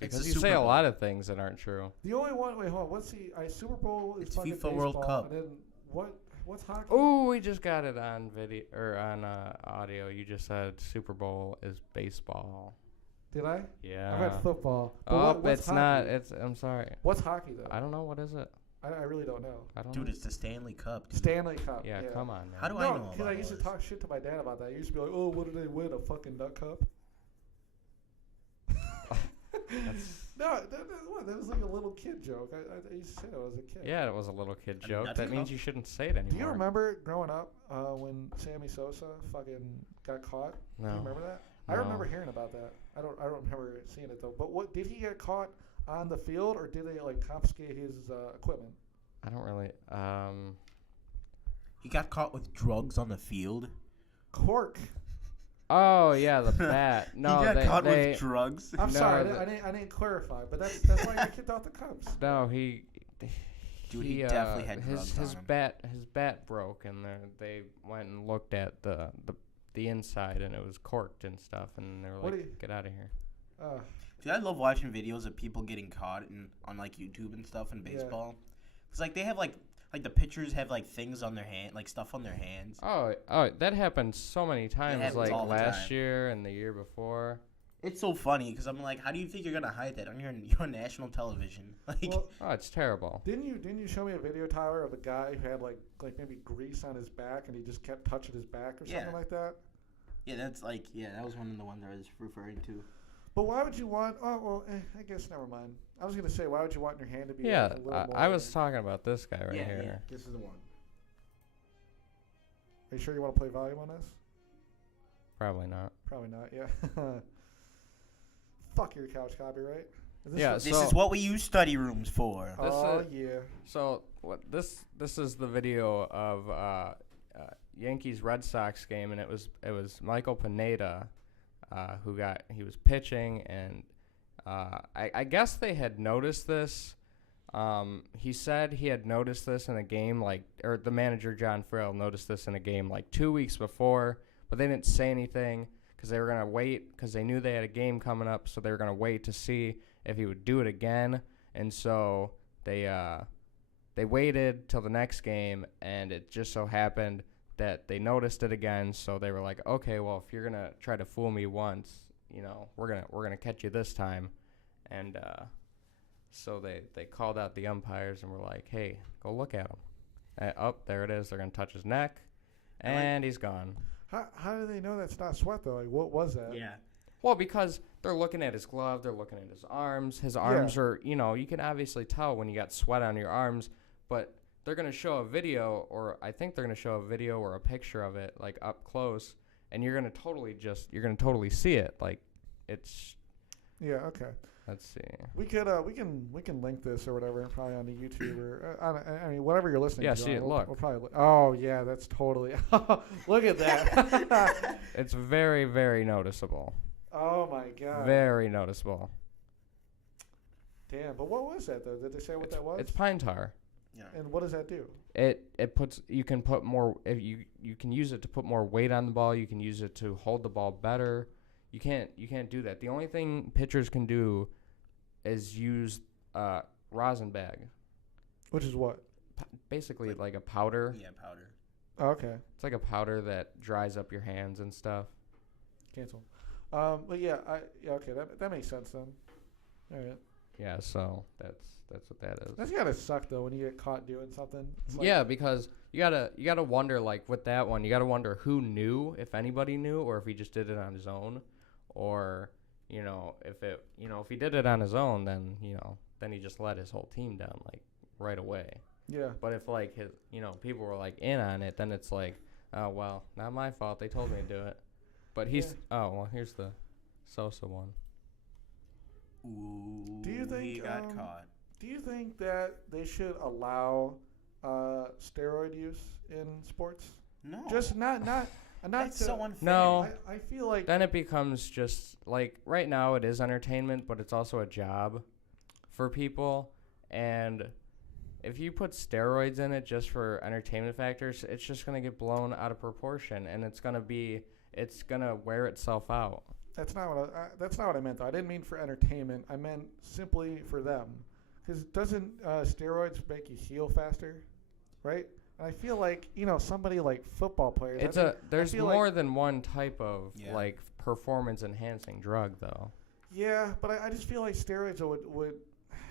Because the you Super say a Bowl. lot of things that aren't true. The only one. Wait, hold on. What's the Super Bowl? Is It's fucking FIFA World baseball, Cup. And then what's hockey? Oh, we just got it on video or on audio. You just said Super Bowl is baseball. Did I? Yeah. I meant football. But Oh, what's it's hockey? not. It's. I'm sorry. What's hockey though? I don't know. What is it? I really don't know. I don't Dude, know. it's the Stanley Cup. Dude. Stanley Cup. Yeah, come on, man. How do I No, know because about I used to all talk shit to my dad about that. I used to be like, "Oh, what did they win? A fucking nut cup?" No, that was like a little kid joke. I used to say that when I was a kid. Yeah, it was a little kid I mean, joke. that's That means enough. you shouldn't say it anymore. Do you remember growing up when Sammy Sosa fucking got caught? No. Do you remember that? I No. remember hearing about that. I don't remember seeing it though. But what did he get caught on the field, or did they like confiscate his equipment? I don't really. He got caught with drugs on the field. Cork. Oh yeah, the bat. No, he got caught they. with drugs. I'm No, sorry, the- I didn't clarify, but that's why I kicked off the Cubs. No, he. Dude, he definitely had drugs his on him. bat broke, and they went and looked at the inside, and it was corked and stuff, and they were What like, do you- "Get out of here." Dude, I love watching videos of people getting caught on like YouTube and stuff in baseball. Cause like they have like the pitchers have like things on their hand, like stuff on their hands. Oh, that happened so many times, happens like all the last time. year and the year before. It's so funny because I'm like, how do you think you're gonna hide that on you're on national television? Like, Well, Oh, it's terrible. didn't you show me a video, Tyler, of a guy who had like maybe grease on his back, and he just kept touching his back or something Yeah. like that? yeah, that's like that was one of the ones I was referring to. But why would you want? Oh well, I guess never mind. I was gonna say, why would you want your hand to be? Yeah, like, a little more I was talking about this guy right here. Yeah, this is the one. Are you sure you want to play volume on this? Probably not. Probably not. Yeah. Fuck your couch copyright. Yeah, This is what we use study rooms for. Oh, yeah. So what this is the video of Yankees Red Sox game, and it was Michael Pineda he was pitching, and I guess they had noticed this. He said he had noticed this in a game or the manager John Farrell noticed this in a game 2 weeks before, but they didn't say anything because they were gonna wait because they knew they had a game coming up, so they were gonna wait to see if he would do it again, and so they waited till the next game, and it just so happened that they noticed it again, so they were like, okay, well, if you're gonna try to fool me once, we're gonna catch you this time, and so they called out the umpires and were like, hey, go look at him. There it is. They're gonna touch his neck, and he's gone. How do they know that's not sweat though? Like, what was that? Yeah. Well, because they're looking at his glove, they're looking at his arms. His arms are, you can obviously tell when you got sweat on your arms, but they're going to show a video, or I think they're going to show a video or a picture of it, up close, and you're going to totally see it. It's... Yeah, okay. Let's see. We can link this or whatever, probably on the YouTube or I mean whatever you're listening to. Yeah, see it. Look. We'll probably. Oh yeah, that's totally. Look at that. It's very, very noticeable. Oh my god. Very noticeable. Damn, but what was that though? Did they say what that was? It's pine tar. Yeah. And what does that do? It puts, you can put more, if you can use it to put more weight on the ball. You can use it to hold the ball better. You can't do that. The only thing pitchers can do is use rosin bag. Which is what? Basically like a powder. Yeah, powder. Oh, okay. It's like a powder that dries up your hands and stuff. Cancel. But yeah, okay, that makes sense then. All right. Yeah, so that's what that is. That's gotta suck though when you get caught doing something. Yeah, because you gotta wonder, with that one, you gotta wonder who knew, if anybody knew, or if he just did it on his own, or if he did it on his own, then then he just let his whole team down right away. Yeah. But if his people were in on it, then it's oh well, not my fault. They told me to do it. But he's here's the Sosa one. Ooh, do you think he got caught? Do you think that they should allow steroid use in sports? No. Just not That's so unfair. No. I feel like Then it becomes just right now it is entertainment, but it's also a job for people. And if you put steroids in it just for entertainment factors, it's just going to get blown out of proportion, and it's going to wear itself out. That's not what I meant though. I didn't mean for entertainment. I meant simply for them. Because doesn't steroids make you heal faster, right? And I feel like somebody like football players. There's more than one type of performance enhancing drug though. Yeah, but I just feel like steroids would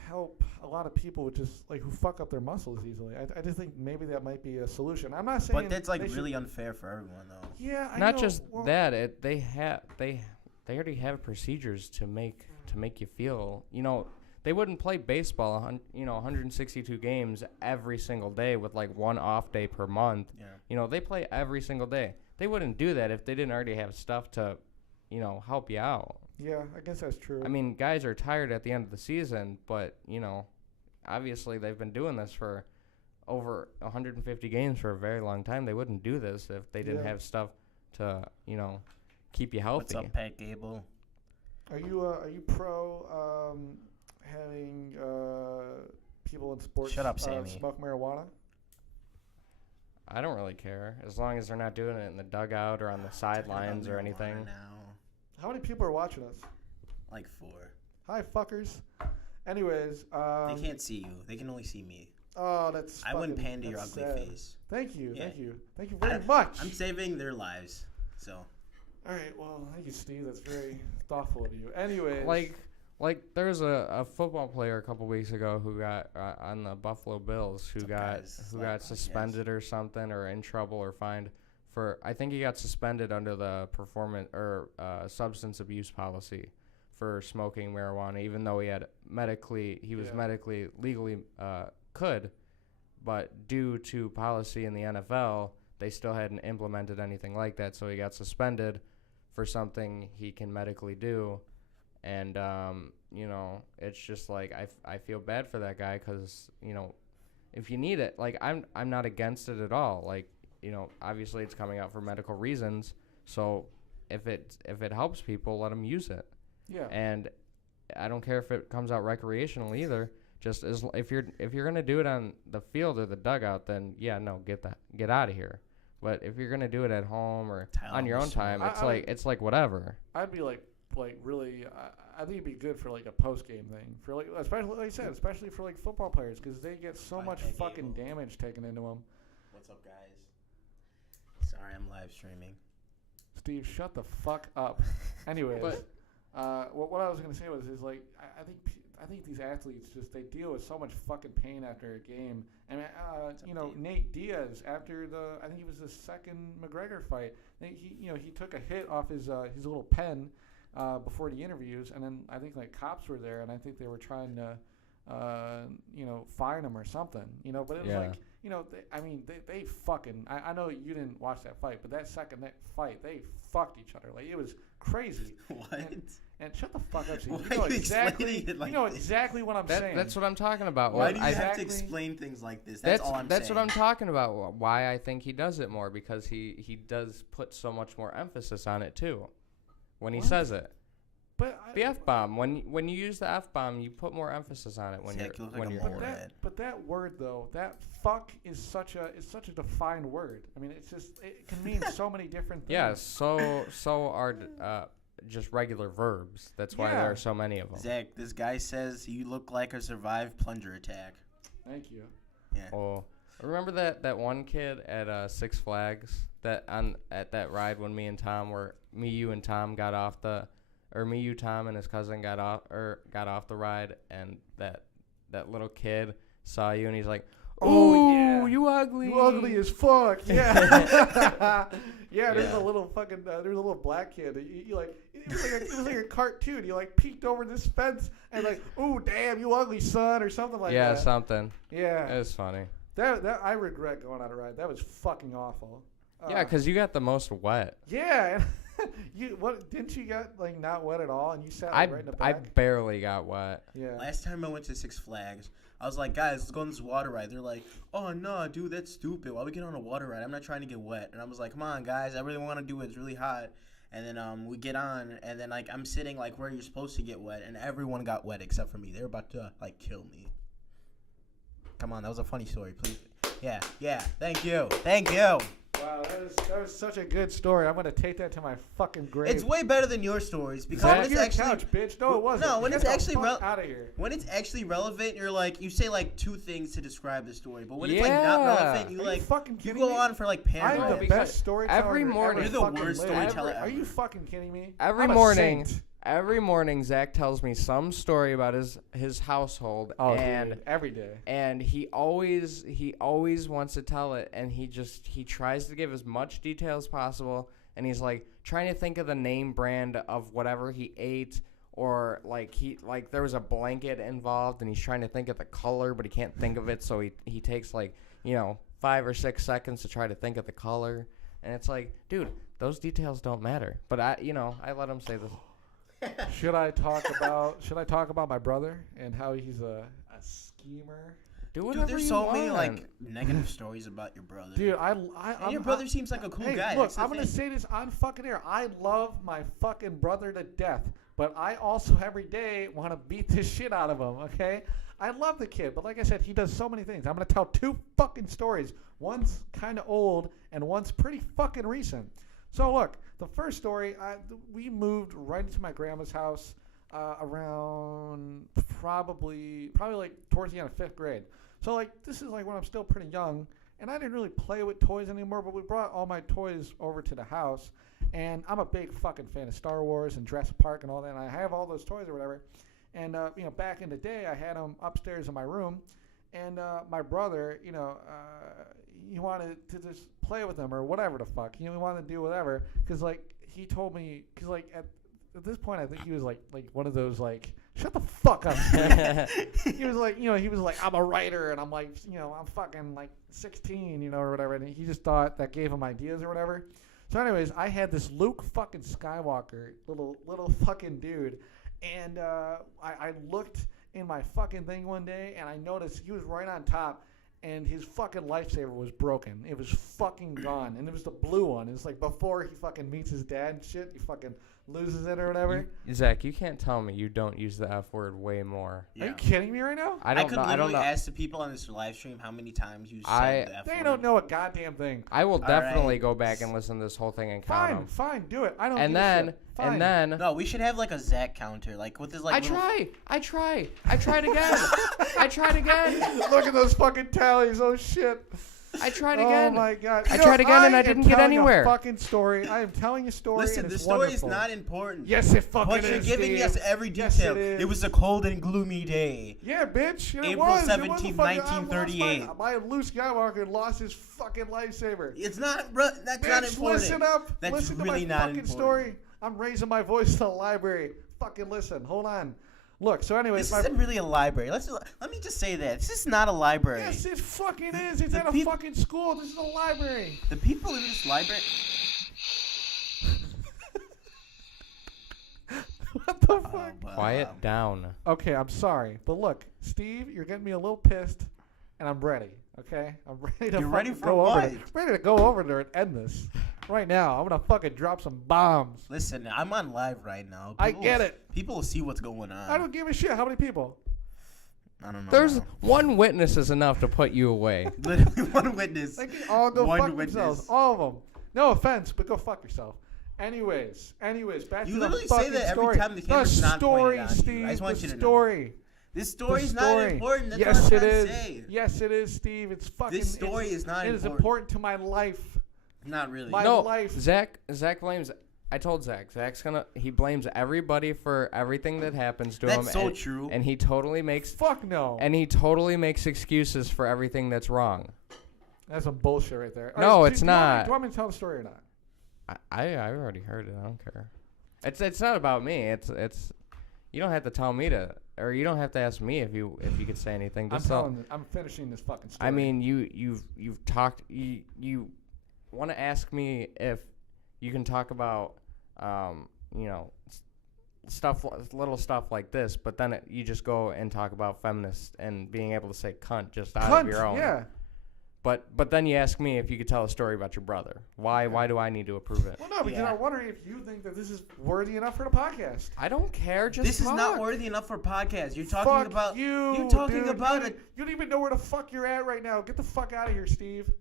help a lot of people with just who fuck up their muscles easily. I just think maybe that might be a solution. I'm not saying. But that's really unfair for everyone though. Yeah, I Not know. just that. They already have procedures to make you feel. They wouldn't play baseball, 162 games every single day with one off day per month. Yeah. They play every single day. They wouldn't do that if they didn't already have stuff to, help you out. Yeah, I guess that's true. I mean, guys are tired at the end of the season, but, obviously they've been doing this for over 150 games for a very long time. They wouldn't do this if they didn't have stuff to, keep you healthy. What's up, Pat Gable? Are you pro having people in sports Shut up, Sammy. smoke marijuana? I don't really care, as long as they're not doing it in the dugout or on the sidelines or anything. Now. How many people are watching us? 4. Hi, fuckers. Anyways, They can't see you. They can only see me. Oh, that's. I wouldn't fucking- pander your that's ugly sad. face. Thank you, Yeah. thank you very much. I'm saving their lives. So. All right, well, thank you, Steve. That's very thoughtful of you. Anyways, There was a football player a couple weeks ago who got on the Buffalo Bills who got suspended or something, or in trouble or fined for. I think he got suspended under the performance or substance abuse policy for smoking marijuana, even though he was medically legally could, but due to policy in the NFL, they still hadn't implemented anything like that, so he got suspended for something he can medically do. And you know, it's just like I feel bad for that guy because, you know, if you need it, like I'm not against it at all. Like, you know, obviously it's coming out for medical reasons. So if it helps people, let them use it. Yeah. And I don't care if it comes out recreational either. Just if you're gonna do it on the field or the dugout, then yeah, no, get out of here. But if you're gonna do it at home or on your own time, it's like whatever. I'd be like really. I think it'd be good for like a post game thing for like, especially like I said, especially for like football players because they get so much fucking damage taken into them. What's up, guys? Sorry, I'm live streaming. Steve, shut the fuck up. Anyways, what I was gonna say is like I think these athletes just they deal with so much fucking pain after a game. And you know, Nate Diaz after I think it was the second McGregor fight. He took a hit off his little pen before the interviews, and then I think like cops were there, and I think they were trying to fine him or something. You know, but it was like, you know, they fucking. I know you didn't watch that fight, but that fight, they fucked each other. Like it was crazy. What? And shut the fuck up, Steve. Why You know are you exactly. explaining it like you know this? exactly what I'm saying. That's what I'm talking about. Why do you have exactly- to explain things like this? That's all I'm That's saying. what I'm talking about. Why I think he does it more because he does put so much more emphasis on it too, when he What? says it. But The F-bomb. When you use the F-bomb, you put more emphasis on it when Zach, you look like when a you're. moron. But that word though, that fuck is such a defined word. I mean, it can mean so many different things. Yeah. So are just regular verbs. That's why there are so many of them. Zach, this guy says you look like a survived plunger attack. Thank you. Yeah. Oh, remember that one kid at Six Flags at that ride when me, you, and Tom got off Tom and his cousin got off the ride, and that little kid saw you and he's like, Oh, yeah. You ugly. You ugly as fuck. Yeah. Yeah, there's a little fucking there's a little black kid. You like it was like a cartoon. You like peeked over this fence and like, "Oh, damn, you ugly son," or something like that. Yeah, something. Yeah. It was funny. That I regret going on a ride. That was fucking awful. Yeah, because you got the most wet. Yeah. Didn't you get like not wet at all and you sat like, right in the back? I barely got wet. Yeah. Last time I went to Six Flags, I was like, guys, let's go on this water ride. They're like, oh, no, dude, that's stupid. Why we get on a water ride? I'm not trying to get wet. And I was like, come on, guys, I really want to do it. It's really hot. And then we get on, and then like I'm sitting like where you're supposed to get wet, and everyone got wet except for me. They were about to like kill me. Come on, that was a funny story, please. Yeah, thank you. Wow, that was such a good story. I'm gonna take that to my fucking grave. It's way better than your stories because Zach, when it's your actually couch, bitch. No, it wasn't. No, when Get it's the actually fuck out of here. when it's actually relevant, you're like you say like two things to describe the story, but when it's like not relevant, you Are like you fucking you kidding go me? on for like I'm paragraphs. the best storyteller. every morning- You're the worst storyteller Are you ever. fucking kidding me? Every I'm a morning, saint. every morning, Zach tells me some story about his household, Oh, and dude, every day. and he always wants to tell it, and he tries to give as much detail as possible, and he's like trying to think of the name brand of whatever he ate, or like there was a blanket involved, and he's trying to think of the color, but he can't think of it, so he takes like 5 or 6 seconds to try to think of the color, and it's like, dude, those details don't matter, but I let him say this. Should I talk about my brother and how he's a schemer? Do whatever Dude, there's you so want. many like negative stories about your brother. Dude, and your brother seems like a cool guy. Look, That's the I'm gonna thing. say this on fucking air. I love my fucking brother to death, but I also every day want to beat the shit out of him. Okay, I love the kid, but like I said, he does so many things. I'm gonna tell 2 fucking stories. One's kind of old, and one's pretty fucking recent. So look, the first story, we moved right into my grandma's house around probably like towards the end of 5th grade. So like this is like when I'm still pretty young, and I didn't really play with toys anymore, but we brought all my toys over to the house, and I'm a big fucking fan of Star Wars and Jurassic Park and all that, and I have all those toys or whatever. And back in the day, I had them upstairs in my room, and my brother, he wanted to just play with them or whatever the fuck. He wanted to do whatever because like he told me because like at this point I think he was like one of those like shut the fuck up. He was like I'm a writer and I'm like I'm fucking like 16 or whatever, and he just thought that gave him ideas or whatever. So anyways, I had this Luke fucking Skywalker little fucking dude, And I looked in my fucking thing one day, and I noticed he was right on top, and his fucking lifesaver was broken. It was fucking gone, and it was the blue one. It's like before he fucking meets his dad and shit, he fucking loses it or whatever. Zach, you can't tell me you don't use the F word way more. Are you kidding me right now? I could literally ask the people on this live stream how many times you said the F word. They don't know a goddamn thing. I will definitely go back and listen to this whole thing and count them. Fine, do it. I don't. And then. No, we should have like a Zach counter, like with his like. I tried again. I tried again. Look at those fucking tallies. Oh shit. I tried again. Oh my god. I tried again and I didn't get anywhere. A fucking story. I am telling a story. Listen, and the it's story is wonderful. not important. Yes, it fucking is. But you're giving Steve. us every detail. Yes, it is. It was a cold and gloomy day. Yeah, bitch. It April was. 17th, 1938. My Luke Skywalker lost his fucking lightsaber. It's not. That's bitch, not important. Listen up. That's listen really to my not fucking important. story. I'm raising my voice to the library. Fucking listen. Hold on. Look, so anyways. This isn't really a library. Let me just say that. This is not a library. Yes, it fucking is. It's at a fucking school. This is a library. The people in this library. What the fuck? Wow. Quiet down. Okay, I'm sorry. But look, Steve, you're getting me a little pissed, and I'm ready. Okay? I'm ready to You're ready for go what? over there. Ready to go over there and end this. Right now. I'm going to fucking drop some bombs. Listen, I'm on live right now. I get it. People will see what's going on. I don't give a shit. How many people? I don't know. There's one witness is enough to put you away. Literally one witness. They can all go One fuck witness. themselves. All of them. No offense, but go fuck yourself. Anyways, back You to the literally fucking say that every story. time the camera's not story, pointed on you. Steve. I just want you to know. story. This story's The not story. important. That's Yes, what I'm it trying is. to say. Yes, it is, Steve. It's fucking. This story is not It is important. important to my life. Not really. My No, life. Zach blames. I told Zach. He blames everybody for everything that happens to him. That's so true. And he totally makes. Fuck no. And he totally makes excuses for everything that's wrong. That's some bullshit right there. No, All right, it's do you want me- not. Do you want me to tell the story or not? I already heard it. I don't care. It's not about me. It's you don't have to tell me to, or you don't have to ask me if you could say anything. Just I'm finishing this fucking story. I mean, you've talked. You want to ask me if you can talk about little stuff like this, but then you just go and talk about feminists and being able to say cunt just out of your own. Yeah. But then you ask me if you could tell a story about your brother. Why do I need to approve it? Well, no, because Yeah. I'm wondering if you think that this is worthy enough for the podcast. I don't care. Just This is not talk. worthy enough for a podcast. You're talking Fuck about you. You're talking dude. about you, it. You don't even know where the fuck you're at right now. Get the fuck out of here, Steve.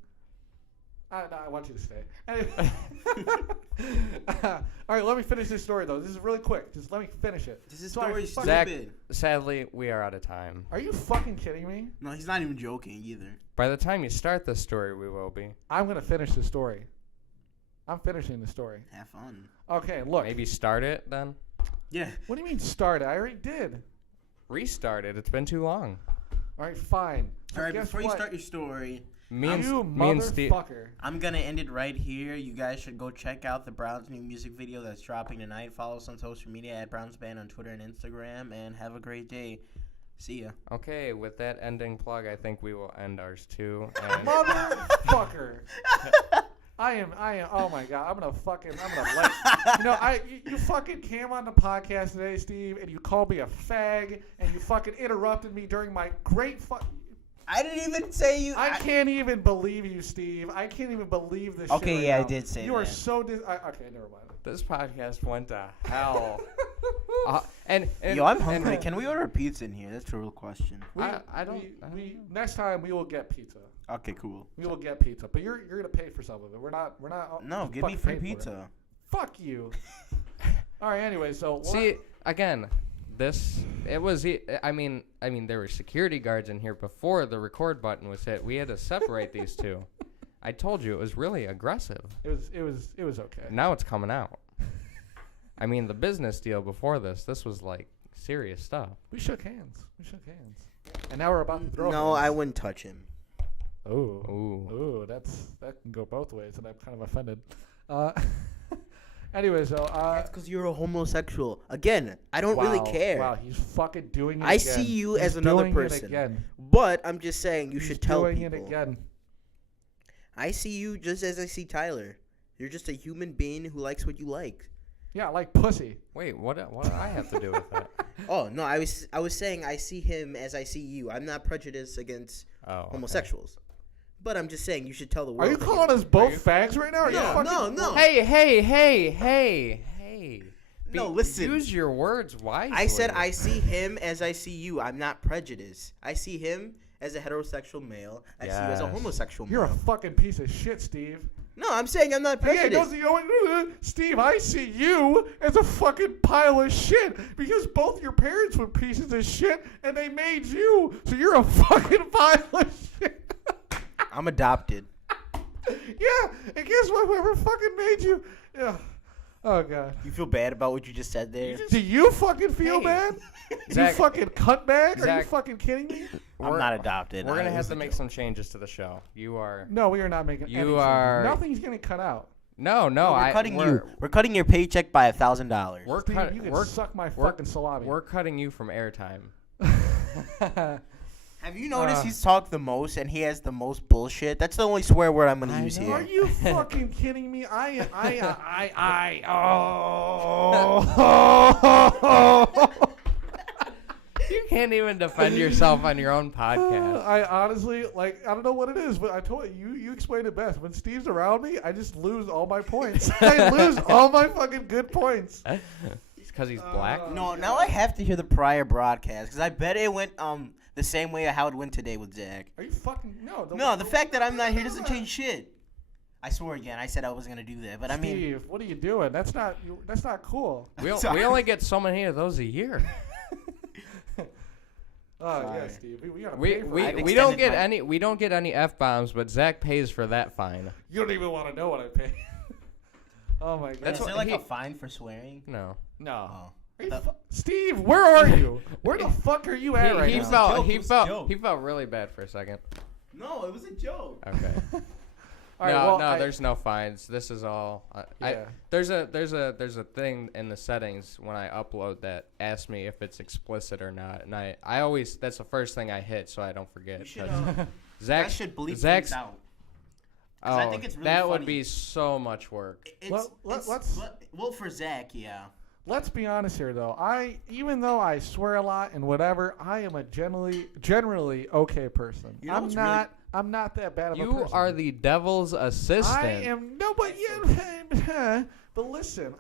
No, I want you to stay. Anyway. All right, let me finish this story though. This is really quick. Just let me finish it. This is So I story fucking- Zach, stupid. sadly, we are out of time. Are you fucking kidding me? No, he's not even joking either. By the time you start this story, we will be. I'm gonna finish the story. I'm finishing the story. Have fun. Okay, look. Maybe start it then. Yeah. What do you mean start it? I already did. Restart it. It's been too long. All right, fine. So All right, guess before you what? start your story, Me you and Steve. motherfucker. I'm going to end it right here. You guys should go check out the Browns' new music video that's dropping tonight. Follow us on social media at Browns Band on Twitter and Instagram, and have a great day. See ya. Okay, with that ending plug, I think we will end ours too. And Motherfucker. I am, oh my God, I'm gonna you fucking came on the podcast today, Steve, and you called me a fag, and you fucking interrupted me during my great I didn't even say you. I can't even believe you, Steve. I can't even believe this Okay, shit right yeah, I now. did say You are that. so okay, never mind. this podcast went to hell. And Yo, I'm and- hungry. Can we order pizza in here? That's the real question. I don't Next time we will get pizza. Okay, cool. We will get pizza, but you're gonna pay for some of it. We're not. No, give me fucking free paying for it. pizza. Fuck you. All right. Anyway, so See, again, I mean, there were security guards in here before the record button was hit. We had to separate these two. I told you it was really aggressive. it was okay. Now it's coming out. I mean, the business deal before this was like serious stuff. We shook hands. And now we're about to throw. No, I hands. wouldn't touch him. Ooh, that can go both ways, and I'm kind of offended. Anyway, so That's because you're a homosexual. Again, I don't really care. Wow, he's fucking doing it I again. see you He's as another doing person. It again. But I'm just saying you He's should tell doing people. it again. I see you just as I see Tyler. You're just a human being who likes what you like. Yeah, like pussy. Wait, what do I have to do with that? Oh no, I was saying I see him as I see you. I'm not prejudiced against homosexuals, but I'm just saying you should tell the world. Are you calling us both fags right now? No. Hey. No, listen. Use your words wisely. I said I see him as I see you. I'm not prejudiced. I see him as a heterosexual male. I see you as a homosexual You're male. a fucking piece of shit, Steve. No, I'm saying I'm not prejudiced. Steve, I see you as a fucking pile of shit because both your parents were pieces of shit and they made you, so you're a fucking pile of shit. I'm adopted. Yeah, and guess what? Whoever fucking made you. Yeah. Oh, God. You feel bad about what you just said there? Do you fucking feel bad? Zach, you fucking cutbag? Are Zach, you fucking kidding me? I'm not adopted. We're going to have to make some changes to the show. You are... No, we are not making any changes. Nothing's getting cut out. No, We're cutting your paycheck by $1,000. Steve, you can suck my fucking salami. We're cutting you from airtime. Have you noticed he's talked the most and he has the most bullshit? That's the only swear word I'm going to use here. Are you fucking kidding me? You can't even defend yourself on your own podcast. I honestly, I don't know what it is, but I told you explained it best. When Steve's around me, I just lose all my points. I lose all my fucking good points. It's because he's black? No, now I have to hear the prior broadcast because I bet it went the same way how it went today with Zach. Are you fucking... No, the fact that I'm not here doesn't change shit. I swore again. I said I wasn't going to do that, but Steve, what are you doing? That's not cool. We only get so many of those a year. Yeah, Steve. We gotta we pay for we don't get any F-bombs, but Zach pays for that fine. You don't even want to know what I pay. Oh my God. Is there like a fine for swearing? No. Oh. Steve, where are you? Where the fuck are you at right now? He felt really bad for a second. No, it was a joke. Okay. All right, there's no fines. This is all. There's a thing in the settings when I upload that asks me if it's explicit or not, and I always that's the first thing I hit so I don't forget. You should, Zach should bleep things out. Oh, I think it's really that funny. would be so much work. Well, for Zach, yeah. Let's be honest here, though. Even though I swear a lot and whatever, I am a generally okay person. You know I'm not that bad of a person. You are the devil's assistant. I am but listen,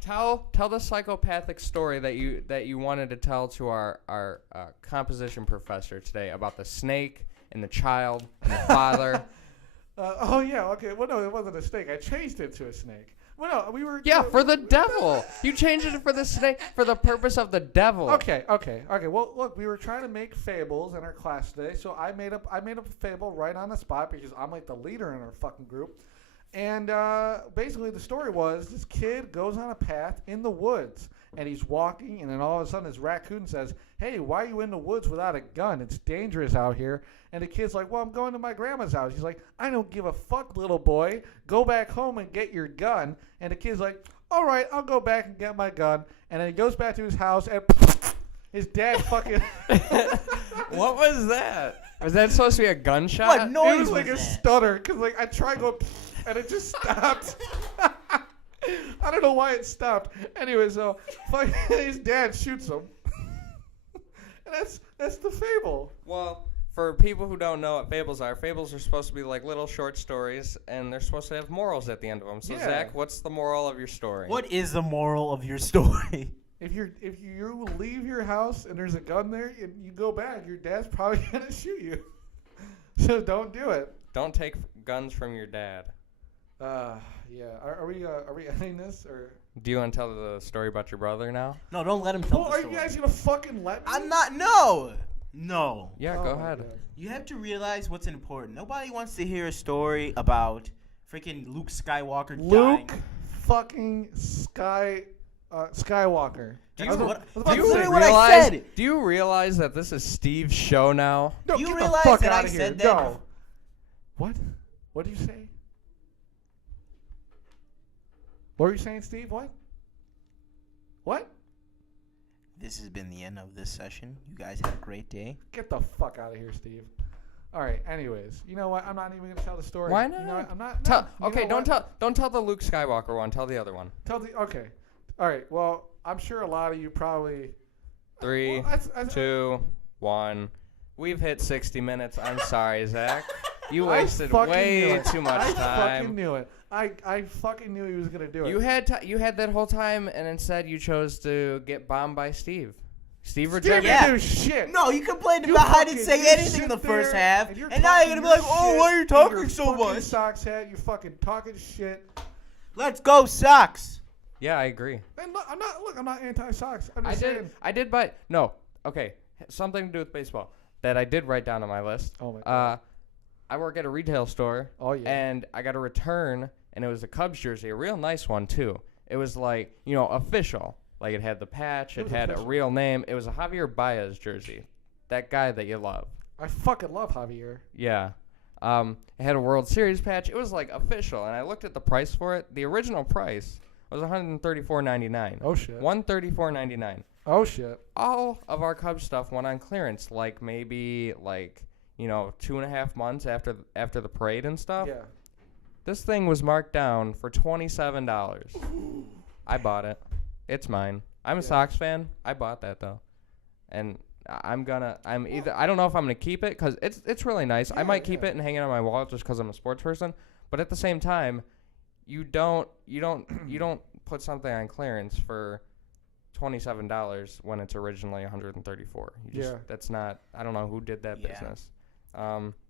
Tell the psychopathic story that you wanted to tell to our composition professor today about the snake and the child and the father. Okay. Well, no, it wasn't a snake. I changed it to a snake. Well, no, we were... Yeah, for the devil. You changed it for the snake for the purpose of the devil. Okay. Well, look, we were trying to make fables in our class today, so I made up a fable right on the spot because I'm like the leader in our fucking group. And basically the story was this kid goes on a path in the woods, and he's walking, and then all of a sudden his raccoon says, "Hey, why are you in the woods without a gun? It's dangerous out here." And the kid's like, "Well, I'm going to my grandma's house." He's like, "I don't give a fuck, little boy. Go back home and get your gun." And the kid's like, "All right, I'll go back and get my gun." And then he goes back to his house, and his dad fucking... What was that? Was that supposed to be a gunshot? What noise It was like that? a stutter, because I tried going, and it just stopped. I don't know why it stopped. Anyway, so his dad shoots him. And that's the fable. Well, for people who don't know what fables are supposed to be like little short stories, and they're supposed to have morals at the end of them. So, Yeah. Zach, what's the moral of your story? What is the moral of your story? If you leave your house and there's a gun there and you go back, your dad's probably gonna shoot you. So don't do it. Don't take guns from your dad. Yeah. Are we ending this or? Do you want to tell the story about your brother now? No, don't let him tell Well, the are story. you guys gonna fucking let me? I'm not. No. Yeah, Oh go my ahead. God. You have to realize what's important. Nobody wants to hear a story about freaking Luke Skywalker dying. Luke fucking Skywalker. Do I was you, about what, to do you say, hear what I said? Do you realize that this is Steve's show now? No, You get realize the fuck that out I of here. said that No. What? What did you say? What were you saying, Steve? What? What? This has been the end of this session. You guys have a great day. Get the fuck out of here, Steve. All right. Anyways, you know what? I'm not even gonna tell the story. Why not? You know what? I'm not. Tell, no, you okay, know what? don't tell the Luke Skywalker one. Tell the other one. Okay. All right. Well, I'm sure a lot of you probably. 3, Well, 2, 1. We've hit 60 minutes. I'm sorry, Zach. You I wasted fucking knew way it. too much I time. fucking knew it. I fucking knew he was gonna do it. You had that whole time, and instead you chose to get bombed by Steve. Steve rejected. Yeah. Didn't do shit. No, you complained You about I fucking- didn't say you anything in the sit first there half, and you're and now you're talking gonna be like, your oh, shit why are you in talking your so fucking much? Sox hat. You fucking talking shit. Let's go, Sox. Yeah, I agree. And look, I'm not anti-Sox. I'm just saying. I did, but no. Okay, something to do with baseball that I did write down on my list. Oh my god. I work at a retail store. Oh, yeah. And I got a return, and it was a Cubs jersey, a real nice one too. It was like, official. Like it had the patch, it was had official. a real name. It was a Javier Baez jersey, that guy that you love. I fucking love Javier. Yeah. It had a World Series patch. It was like official, and I looked at the price for it. The original price was $134.99. Oh shit. $134.99. Oh shit. All of our Cubs stuff went on clearance, like maybe 2.5 months after the parade and stuff. Yeah. This thing was marked down for $27. I bought it. It's mine. I'm a Sox fan. I bought that though, and I don't know if I'm gonna keep it because it's really nice. I might keep it and hang it on my wall just because I'm a sports person. But at the same time, you don't put something on clearance for $27 when it's originally $134. That's not. I don't know who did that business.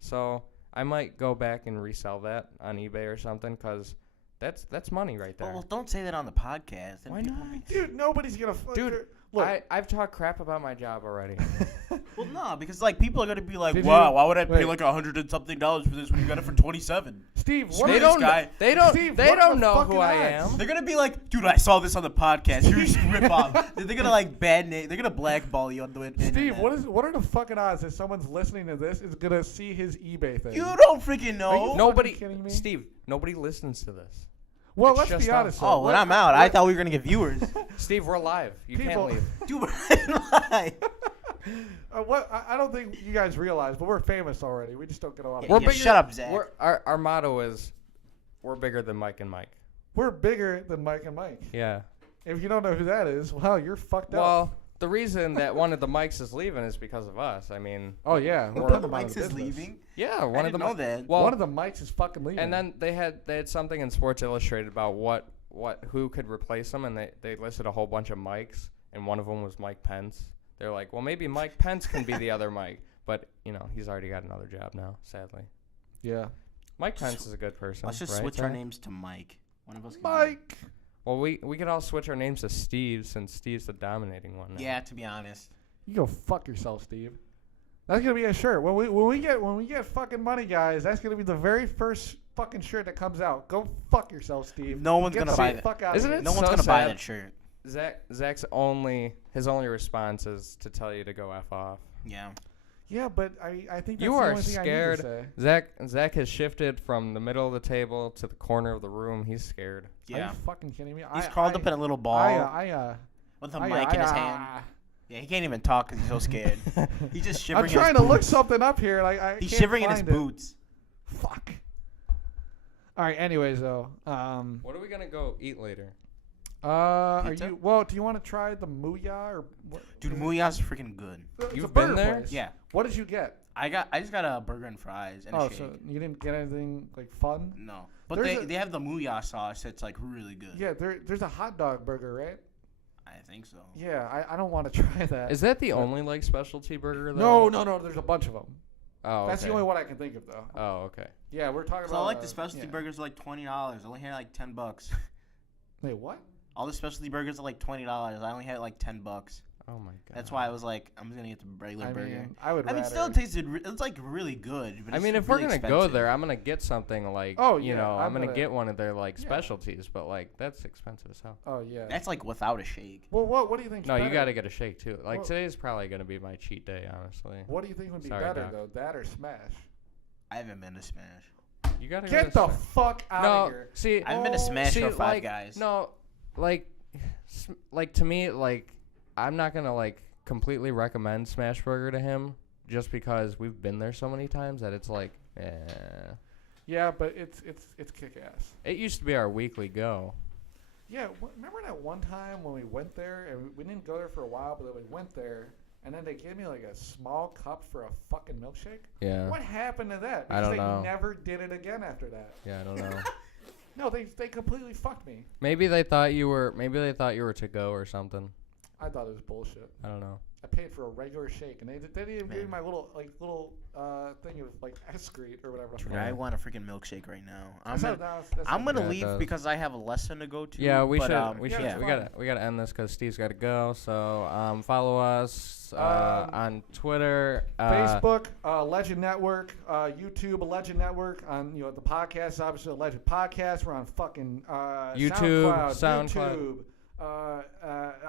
So I might go back and resell that on eBay or something because that's money right there. Well, don't say that on the podcast. Why not? Dude, nobody's gonna. Dude, look. I've talked crap about my job already. Well, no, because people are gonna be like, Did "Wow, you- why would I pay wait. like $100 and something for this when you got it for $27?" Steve, what Screw are this you- guy. They don't. Steve, they what are don't the know fucking who I odds? am. They're gonna be like, "Dude, I saw this on the podcast. You're just rip off." They're gonna bad name. They're gonna blackball you on the internet. Steve, what are the fucking odds that someone's listening to this is gonna see his eBay thing? You don't freaking Are you know. Nobody, fucking kidding me? Steve. Nobody listens to this. Well, It's let's just be honest. us. though. Oh, when I'm out, I thought we were gonna get viewers. Steve, we're live. You People- can't leave. Dude, we're live. I don't think you guys realize, but we're famous already. We just don't get a lot of. Yeah, We're shut up, Zach. Our motto is, we're bigger than Mike and Mike. We're bigger than Mike and Mike. Yeah. If you don't know who that is, well, you're fucked up. Well, the reason that one of the mics is leaving is because of us. I mean, Oh yeah, we're One putting of the them out mics of is business. leaving. yeah, I one of didn't the know that. Well, One of the mics is fucking leaving. and then they had something in Sports Illustrated about who could replace them, and they listed a whole bunch of mics, and one of them was Mike Pence. They're like, well, maybe Mike Pence can be the other Mike, but he's already got another job now, sadly. yeah, Mike Pence is a good person. Let's just right, switch our Zach? names to Mike. One of us. Can Mike. Well, we could all switch our names to Steve since Steve's the dominating one now. Yeah, to be honest. You go fuck yourself, Steve. That's gonna be a shirt when we get fucking money, guys. That's gonna be the very first fucking shirt that comes out. Go fuck yourself, Steve. No one's Get gonna the buy that. fuck out Isn't of it here. No one's so gonna buy sad. that shirt. Zach's only response is to tell you to go F off. Yeah. Yeah, but I think that's You the are only thing scared. I need to say. Zach has shifted from the middle of the table to the corner of the room. He's scared. Are Yeah. you fucking kidding me? He's crawled up in a little ball with a mic in his hand. Yeah, he can't even talk because he's so scared. He's just shivering. I'm trying to look something up here. Like I He's can't shivering in his find it. boots. Fuck. All right. Anyways, though, What are we gonna go eat later? are Pizza? you? Well, do you want to try the Muya or what? Dude, Muya's freaking good. It's a You've been burger there? place. Yeah. What did you get? I just got a burger and fries and a Oh, shake. so you didn't get anything like fun? No. But There's they have the Muya sauce that's like really good. Yeah, there's a hot dog burger, right? I think so. Yeah, I don't want to try that. Is that the only like specialty burger though? No. There's a bunch of them. Oh, That's okay. the only one I can think of, though. Oh, okay. Yeah, we're talking So about. I like the specialty yeah. burgers are like $20. I only had like $10. Wait, what? All the specialty burgers are like $20. I only had like $10. Oh my god. That's why I was like, I'm just gonna get the regular I burger. mean, I would. I mean, rather. still it tasted. It's like really good. But I it's mean, if we're really gonna go expensive. there, I'm gonna get something like, Oh, you yeah, know, I'm gonna gonna- get one of their like Yeah. specialties, but like that's expensive as hell. Oh yeah. That's like without a shake. Well, what do you think? No, you gotta get a shake too. Like Well- today's probably gonna be my cheat day, honestly. What do you think would be Sorry, better Doc. though, that or Smash? I haven't been to Smash. You gotta Get go the to fuck out no, of here. see, I haven't been to Smash see, or Five like, Guys. No, like to me, like I'm not gonna like completely recommend Smash Burger to him just because we've been there so many times that it's like, Yeah, but it's kick-ass. It used to be our weekly go. Yeah, remember that one time when we went there, and we didn't go there for a while, but then we went there, and then they gave me like a small cup for a fucking milkshake? Yeah. What happened to that? I Because don't know. they never did it again after that. Yeah, I don't know. No, they completely fucked me. Maybe they thought you were to go or something. I thought it was bullshit. I don't know. I paid for a regular shake, and they didn't even give me my little thing of like Excrete or whatever. Dude, I want a freaking milkshake right now. That's I'm gonna Yeah, it leave does. because I have a lesson to go to. Yeah, we but, should. We yeah, it's we gotta end this because Steve's gotta go. So follow us on Twitter, Facebook, Legend Network, YouTube, Legend Network. On the podcast, obviously, Legend Podcast. We're on fucking YouTube, SoundCloud.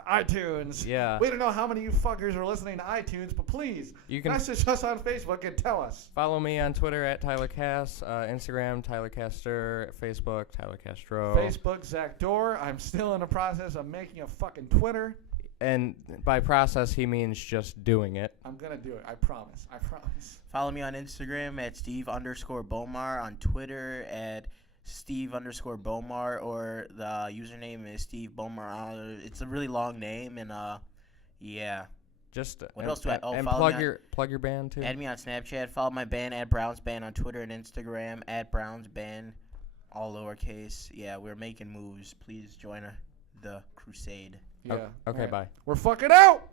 iTunes. Yeah. We don't know how many of you fuckers are listening to iTunes, but please You can message us on Facebook and tell us. follow me on Twitter at Tyler Cass, Instagram Tyler Caster, Facebook Tyler Castro. Facebook, Zach Dorr. I'm still in the process of making a fucking Twitter. And by process, he means just doing it. I'm gonna do it. I promise. I promise. Follow me on Instagram at Steve_Bomar, on Twitter at Steve_Bomar, or the username is Steve Bomar. It's a really long name, and yeah. Just What else do I? Oh, and follow plug your band too. Add me on Snapchat. Follow my band at Browns Band on Twitter and Instagram at Browns Band, all lowercase. Yeah, we're making moves. Please join the crusade. Yeah. Okay, All right. bye. We're fucking out.